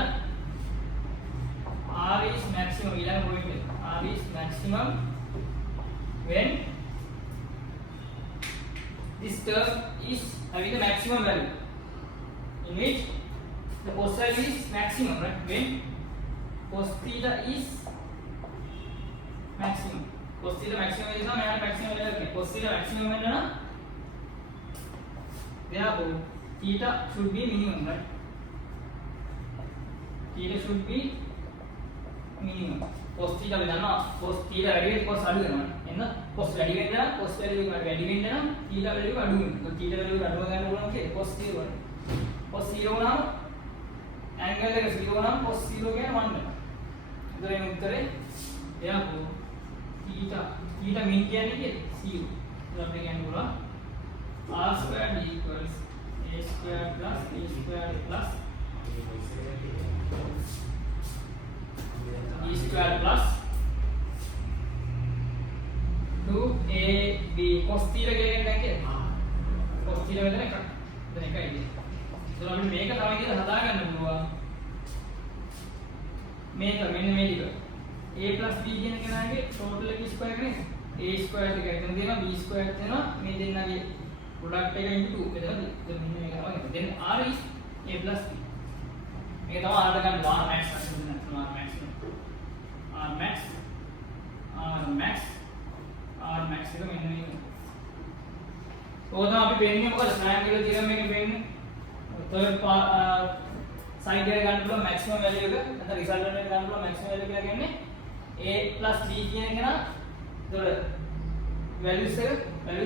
R is maximum ඊළඟ point එක. R is maximum when this term is having the maximum value in which the cos value is maximum, right? When cos theta is maximum. Cos theta maximum is ना मैं maximum value है. Cos theta maximum है ना therefore theta should be minimum, right? Theta should be minimum. cos theta අපි දන්නවා cos theta වැඩි වෙද්දී cos අඩු වෙනවා. එහෙනම් cos වැඩි වෙන්න නම් cos value එක වැඩි වෙන්න නම් theta value අඩු වෙනවා. ඒක theta value අඩුව ගන්න පුළුවන් කියලා cos 0 වල. cos 0 වුණාම angle එක 0 වුණාම cos 0 කියන්නේ 1 වෙනවා. එතකොට එන උත්තරේ එයාකෝ theta min කියන්නේ 0. ඒක අපිට කියන්න පුළුවන් r squared equals a squared plus b squared plus e squared plus 2ab cos theta කියන්නේ දැන් කියන්නේ cos theta මෙතන එකක්. දැන් එකයි ඉන්නේ. ඒතකොට අපිට මේක තව විදිහට හදා ගන්න පුළුවන්. මේක මෙන්න මේ ටික a plus b කියන කෙනාගේ total එක ස්ක්වයර් කරන්නේ a squared එක එතන දෙනවා b squared දෙනවා මේ දෙන්නගේ product එක into 2 එතනද මෙන්න මේක තමයි. then r is a plus b. මේක තමයි r ගන්න r max අන්න r max r max එක මෙන්න මේක. ඕක අපි පෙන්නේ මොකද triangular theorem එකේ පෙන්නේ third side එක ගන්න පුළුවන් maximum value එක නැත්නම් resultant එක ගන්න පුළුවන් maximum value කියලා කියන්නේ a plus b කියන කෙනා ඒතකොට values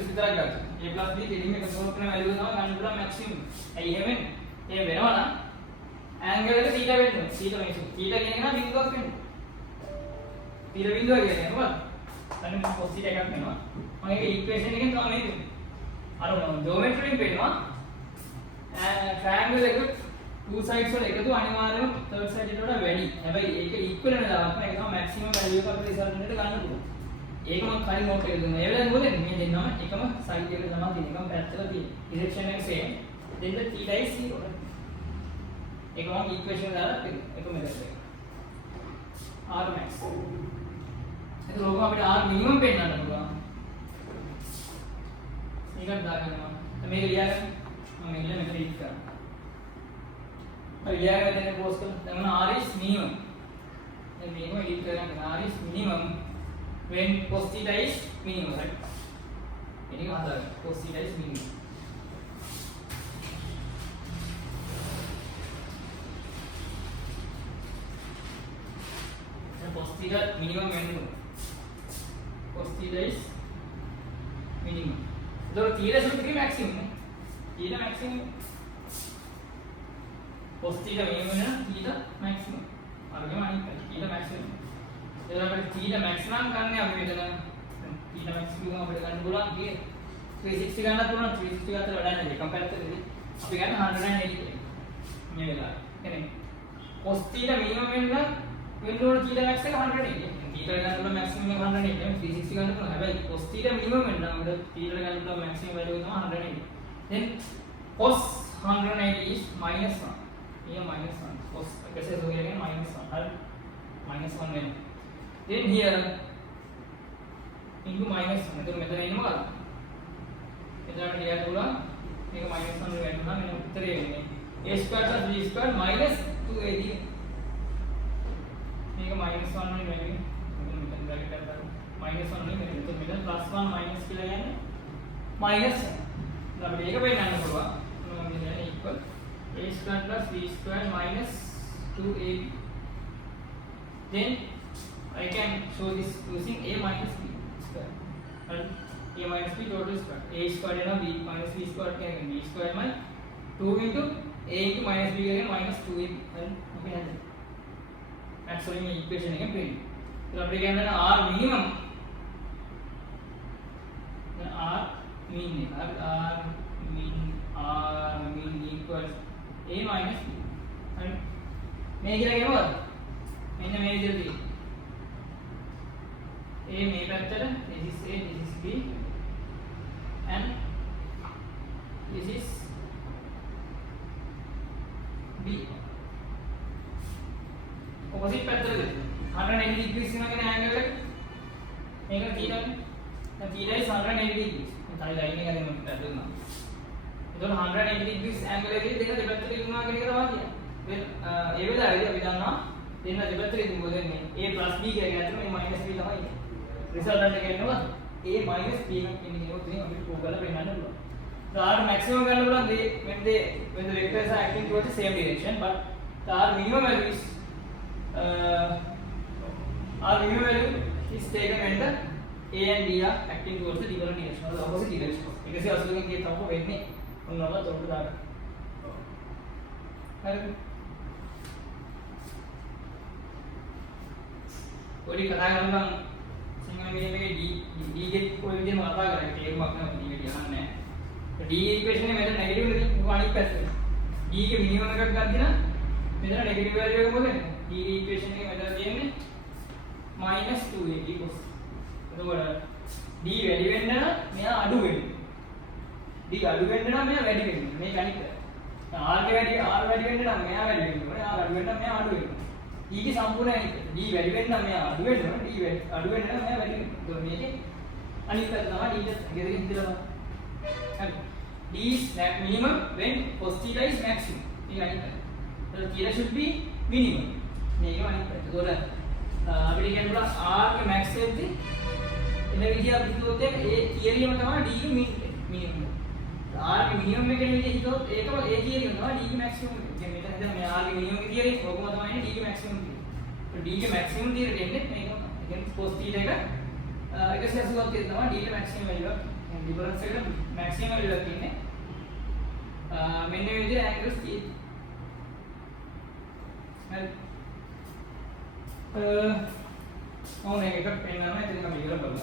විතරක් ගන්න. a plus b දෙකම එකතු කරන value තමයි ගන්න පුළුවන් maximum. ඇයි එහෙම වෙන්නේ? එහෙම වෙනවා නම් angle එක theta වෙන්න ඕනේ. theta කියන කෙනා බිඳුවක් වෙන්න. theta බිඳුව කියන්නේ මොකක්ද? දැන් cos theta එකක් වෙනවා. මම ඒක equation එකෙන් තමයි මේක. අර geometry එකෙන් පෙන්නනවා. triangle එක two sides වල එකතු අනිවාර්යයෙන්ම third side එකට වඩා වැඩි. හැබැයි ඒක equal වෙන දාන්න ඒක තමයි maximum value එක අපිට resultant එකට ගන්න පුළුවන්. ඒක මම කලින් note එකේ දුන්නා. ඒ වෙලාවේ මොකද මේ දෙන්නම එකම side එකට තමයි තියෙන්නේ. එකම පැත්තට තියෙන්නේ. direction එක same. then the theta is 0. ඒක මම equation දාලා තියෙනවා. එකම method එක. r max. ඒක ලෝක අපිට r minimum පෙන්නන්න පුළුවන්. ඒකත් දාගන්නවා. මේක ලියාගන්න. මම මේක මෙතන edit කරනවා. ලියාගෙන දෙන්න පොස් කරනවා r is minimum. දැන් මේක edit කරගන්න r is minimum when cos theta is minimum, right? මේක හදාගන්න cos theta is minimum. දැන් cos theta minimum වෙන්නේ cos theta is minimum. ඒතකොට theta සුදුකේ maximum නේ. theta maximum cos theta minimum වෙන theta maximum. අරගෙන අනිත් theta maximum. එතකොට අපිට theta maximum ගන්න අපි මෙතන theta maximum අපිට ගන්න පුළුවන් කී 360 ගන්නත් පුළුවන් 360 අතර වැඩ නැහැ. එකම පැත්තකදී අපි ගන්න 180 මේ වෙලාවේ. කියන්නේ cos theta minimum වෙන්න ඕන theta max එක 180. theta ගන්න පුළුවන් maximum එක 180. 360 ගන්න පුළුවන්. හැබැයි cos theta minimum වෙන්න අපිට theta ගන්න පුළුවන් maximum value එක තමයි 180. then cos 180 is minus 1. here minus 1 cos कैसे हो गया again minus 1 हर minus 1 में then here into minus 1 तो මෙතන ඉන්නේ මොකක්ද එතනට ගියා තුලා මේක minus 1 වෙන්න නම් මෙන්න උත්තරේ වෙන්නේ a square plus b square minus 2ab මේක minus 1 වෙන වෙන්නේ මෙතන බ්‍රැකට් එකක් දාන්න minus 1 වෙන මෙතන මෙතන plus 1 minus කියලා යන්නේ minus 1 දැන් අපිට ඒක වෙන්නන්න පුළුවන් මොනවද කියන්නේ equal a square plus b square minus 2ab. Then I can show this using a minus b square. And a minus b total square. A square and b minus b square can be b square minus 2 into a into minus b again minus 2ab. And okay, that's showing the equation again. So we can r minimum. R min equals a minus b. And මේ කියලා කියනවද? මෙන්න මේ විදිහට තියෙන්නේ. a මේ පැත්තට this is a this is b and this is b. opposite පැත්තට දෙන්න. 180 degrees වෙනකන් angle එක. මේක theta නේ. දැන් theta is 180 degrees. මම line එක දෙන්න මට දුන්නා. එතකොට 180 degrees angle එකේ දෙක දෙපැත්තට ඉන්නවා කියන එක තමයි කියන්නේ. ඒ වෙලාවේදී අපි දන්නවා දෙන්න දෙපැත්තට ඉඳන් මොකද වෙන්නේ a plus b කියන එක ඇතුළේ මේ minus b තමයි ඉන්නේ. resultant එක එනවා a minus b එකක් එන්නේ ඒක උදේ අපිට ප්‍රූව් කරලා පෙන්නන්න පුළුවන්. So r maximum ගන්න පුළුවන් when the vectors are acting towards the same direction but the r minimum value is our minimum value is taken when the A and B are acting towards the different direction or the opposite direction. එකසේ 80 කිය තමයි වෙන්නේ. ඔන්නෝම තොරට දාගන්න. හරිද? පොඩි කතා කරනවා Sinhala medium එකේ D ගේ කොයි විදිහම කතා කරන්නේ තේරුමක් නැහැ D ගෙඩි අහන්නේ නැහැ. D ඉක්වේෂන් එකේ මෙතන නෙගටිව් නේ මොකක් අනිත් පැත්තේ. D ගේ මිනිමම් එකක් ගන්න නම් මෙතන නෙගටිව් වැලියු එක මොකද? D ඉක්වේෂන් එකේ මෙතන තියෙන්නේ -2ab cos. එතකොට D වැඩි වෙන්න නම් මෙයා අඩු වෙන්න. D අඩු වෙන්න නම් මෙයා වැඩි වෙන්න. මේක අනිත් පැත්ත. R වැඩි වෙන්න නම් මෙයා වැඩි වෙන්න ඕනේ. R අඩු වෙන්න නම් මෙයා අඩු වෙන්න ඕනේ. D ගේ සම්පූර්ණ අනිත් පැත්ත. D වැඩි වෙන්න නම් මෙයා අඩු වෙන්න ඕනේ. D අඩු වෙන්න නම් මෙයා වැඩි වෙන්න. එතකොට මේකේ අනිත් පැත්ත තමයි D ට ගෙදරින් හිතලා බලන්න. D is minimum when cos theta is maximum. මේක අනිත් පැත්ත. එතකොට theta should be minimum. මේක අනිත් පැත්ත. එතකොට අපිට කියන්න පුළුවන් R ගේ max එකදී එන විදිහ අපි හිතුවොත් ඒ තියරියම තමයි D ගේ මිනිමම්. R ගේ මිනිමම් එක ගැන විදිහ හිතුවොත් ඒකම ඒ තියරියම තමයි D ගේ මැක්සිමම් එක. දැන් මෙතන දැන් මේ R ගේ මිනිමම් ගේ තියරිය ඔකම තමයි D ගේ මැක්සිමම් තියරිය. D ගේ මැක්සිමම් තියරියට එන්නේ මේක තමයි. ඒ කියන්නේ cos theta එක 180ක් තියෙන තමයි D ගේ මැක්සිමම් වැලියු එක. ඩිෆරන්ස් එකට මැක්සිමම් වැලියු එකක් තියෙන්නේ. මෙන්න මේ විදිහ ඇන්ගල්ස් තියෙන්නේ. හරි. ඕන එකක් පෙන්නනවා ඉතින් අපි ඉවර බලමු.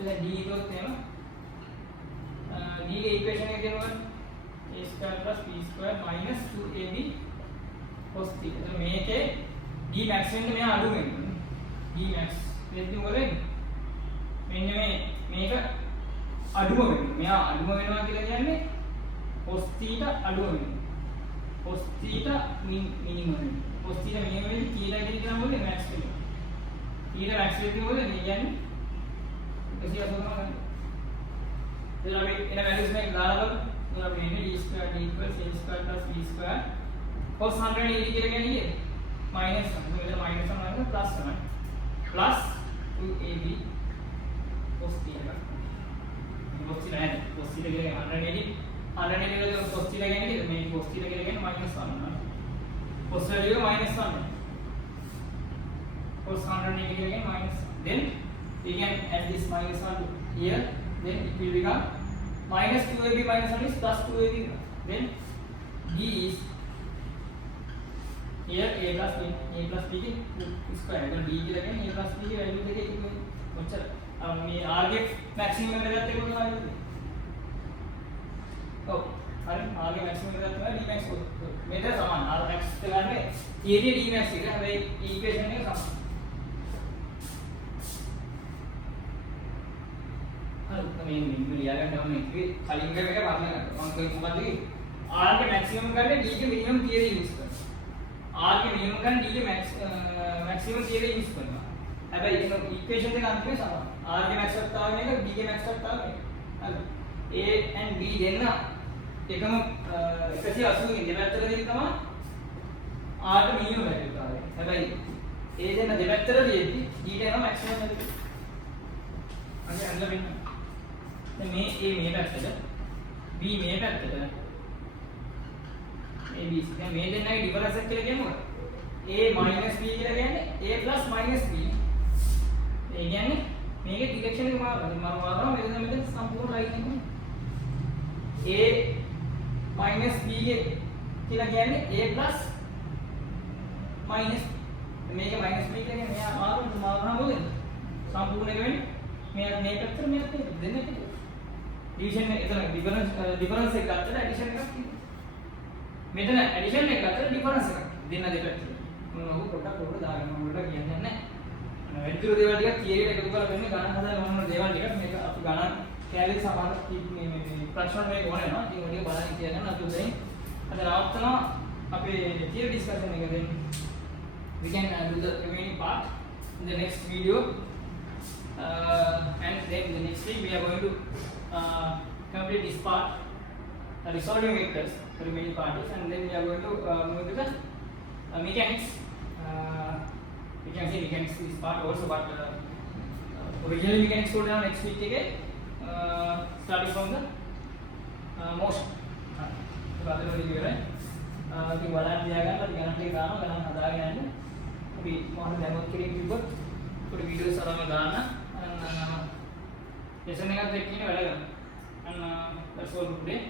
ඉතින් D එකත් එහෙම D ගේ ඉක්වේෂන් එක දෙනවා a² + b² - 2ab cos theta. එතකොට මේකේ D max වෙන්න මෙයා අඩු වෙනවා. D max වෙද්දි මොකද වෙන්නේ? මෙන්න මේක අඩුම වෙනවා. මෙයා අඩුම වෙනවා කියලා කියන්නේ cos theta අඩුම වෙනවා. cos theta minimum වෙනවා. cos theta minimum වෙද්දි theta කියන මොකද max වෙනවා. theta max වෙද්දි මොකද කියන්නේ 180 ගන්න. එතන අපි එන වැලියුස් මේක දාලා බලමු. එතන අපි එන්නේ d² d = a² + b² cos 180 කියලා කියන්නේ -1. මෙතන -1 + 1 plus 2ab cos theta. cos theta නේද? cos theta කියන්නේ 180 කියලා cos theta කියන්නේ මේ cos theta කියන්නේ -1. cos value -1. cos 180 කියන්නේ -1. Then we can add this -1 here. Then it will become -2ab - 1 is +2ab. Then D is here a plus b के square. then D කියලා කියන්නේ a plus b ගේ value දෙක එකතු වෙනවා. කොච්චර? මේ R ගේ මැක්සිමම් එකට ගත්ත එක කොහොමද? ඔව්. හරි. R ගේ මැක්සිමම් එකට ගත්තා D max මෙතන සමාන. R max එක ගන්න ඒරියා D max එක. හැබැයි ඉක්වේෂන් එක සමාන. මේ ලියා ගන්න ඕනේ ඉතින් කලින් එක එක වර්ණ කරනවා මම කිව්ව මොකද්ද කිව්වේ R ගේ මැක්සිමම් ගන්න D ගේ මිනිමම් තියරි යූස් කරනවා R ගේ මිනිමම් ගන්න D ගේ මැක්සිමම් තියරි යූස් කරනවා හැබැයි ඒක ඉක්වේෂන් දෙක අන්තිමේ සමාන R ගේ මැක්ස් එකක් තාම මේක D ගේ මැක්ස් එකක් තාම මේක හරි A and B දෙන්න එකම 180 ගෙන් දෙපැත්තටදී තමයි R ට මිනිමම් වැලියු තාවේ හැබැයි A දෙන්න දෙපැත්තටදී D ට එනවා මැක්සිමම් වැලියු අනේ අන්න වෙන්න දැන් මේ A මේ පැත්තට B මේ පැත්තට A B C දැන් මේ දෙන්නගේ ඩිෆරන්ස් එක කියලා කියන්නේ මොකක්ද A - B කියලා කියන්නේ A + -B ඒ කියන්නේ මේකේ ඩිරෙක්ෂන් එක මාරුවා මෙතන සම්පූර්ණ ලයින් එක A - B කියලා කියන්නේ A + මේක -B කියන්නේ මෙයා මාරුවා මොකද සම්පූර්ණ එක වෙන්නේ මෙයා මේ පැත්තට මෙයා දෙන්න එක ඩිවිෂන් එක එතන ඩිෆරන්ස් එක ගත්තට ඇඩිෂන් එකක් තියෙනවා මෙතන ඇඩිෂන් එක ගත්තට ඩිෆරන්ස් එකක් දෙන්න දෙපැත්තට මොනවාක පොඩ්ඩක් දාගන්න ඕනට කියන්නේ නැහැ වැඩිදුර දේවල් ටිකක් තියරියට එකතු කරලා වෙන්නේ ගණන් හදාගෙන මොන දේවල් ටිකක් මේක අපි ගණන් කැලේ සමාන මේ ප්‍රශ්න මේක ඕනේ නවා ඉතින් ඔය ටික බලන්න කියනවා අපි උදේ අද රාත්‍රී අපේ තියරි ඩිස්කෂන් එක දෙන්න we can do the remaining part in the next video and then the next week we are going to complete this part resolving vectors the remaining part is and then we are going to move to the mechanics we can say mechanics this part also but originally mechanics will have next week again starting from the motion so අද වගේ ඉවරයි ඉතින් බලන්න තියාගන්න අපි ගණන් ටික දානවා ගණන් හදාගෙන යන්න අපි මොහොත දැනුවත් කිරීම තිබ්බොත් පොඩි වීඩියෝස් අරම දාන්න lesson එකක් දෙකකින් වැඩ කරනවා. And that's all for today.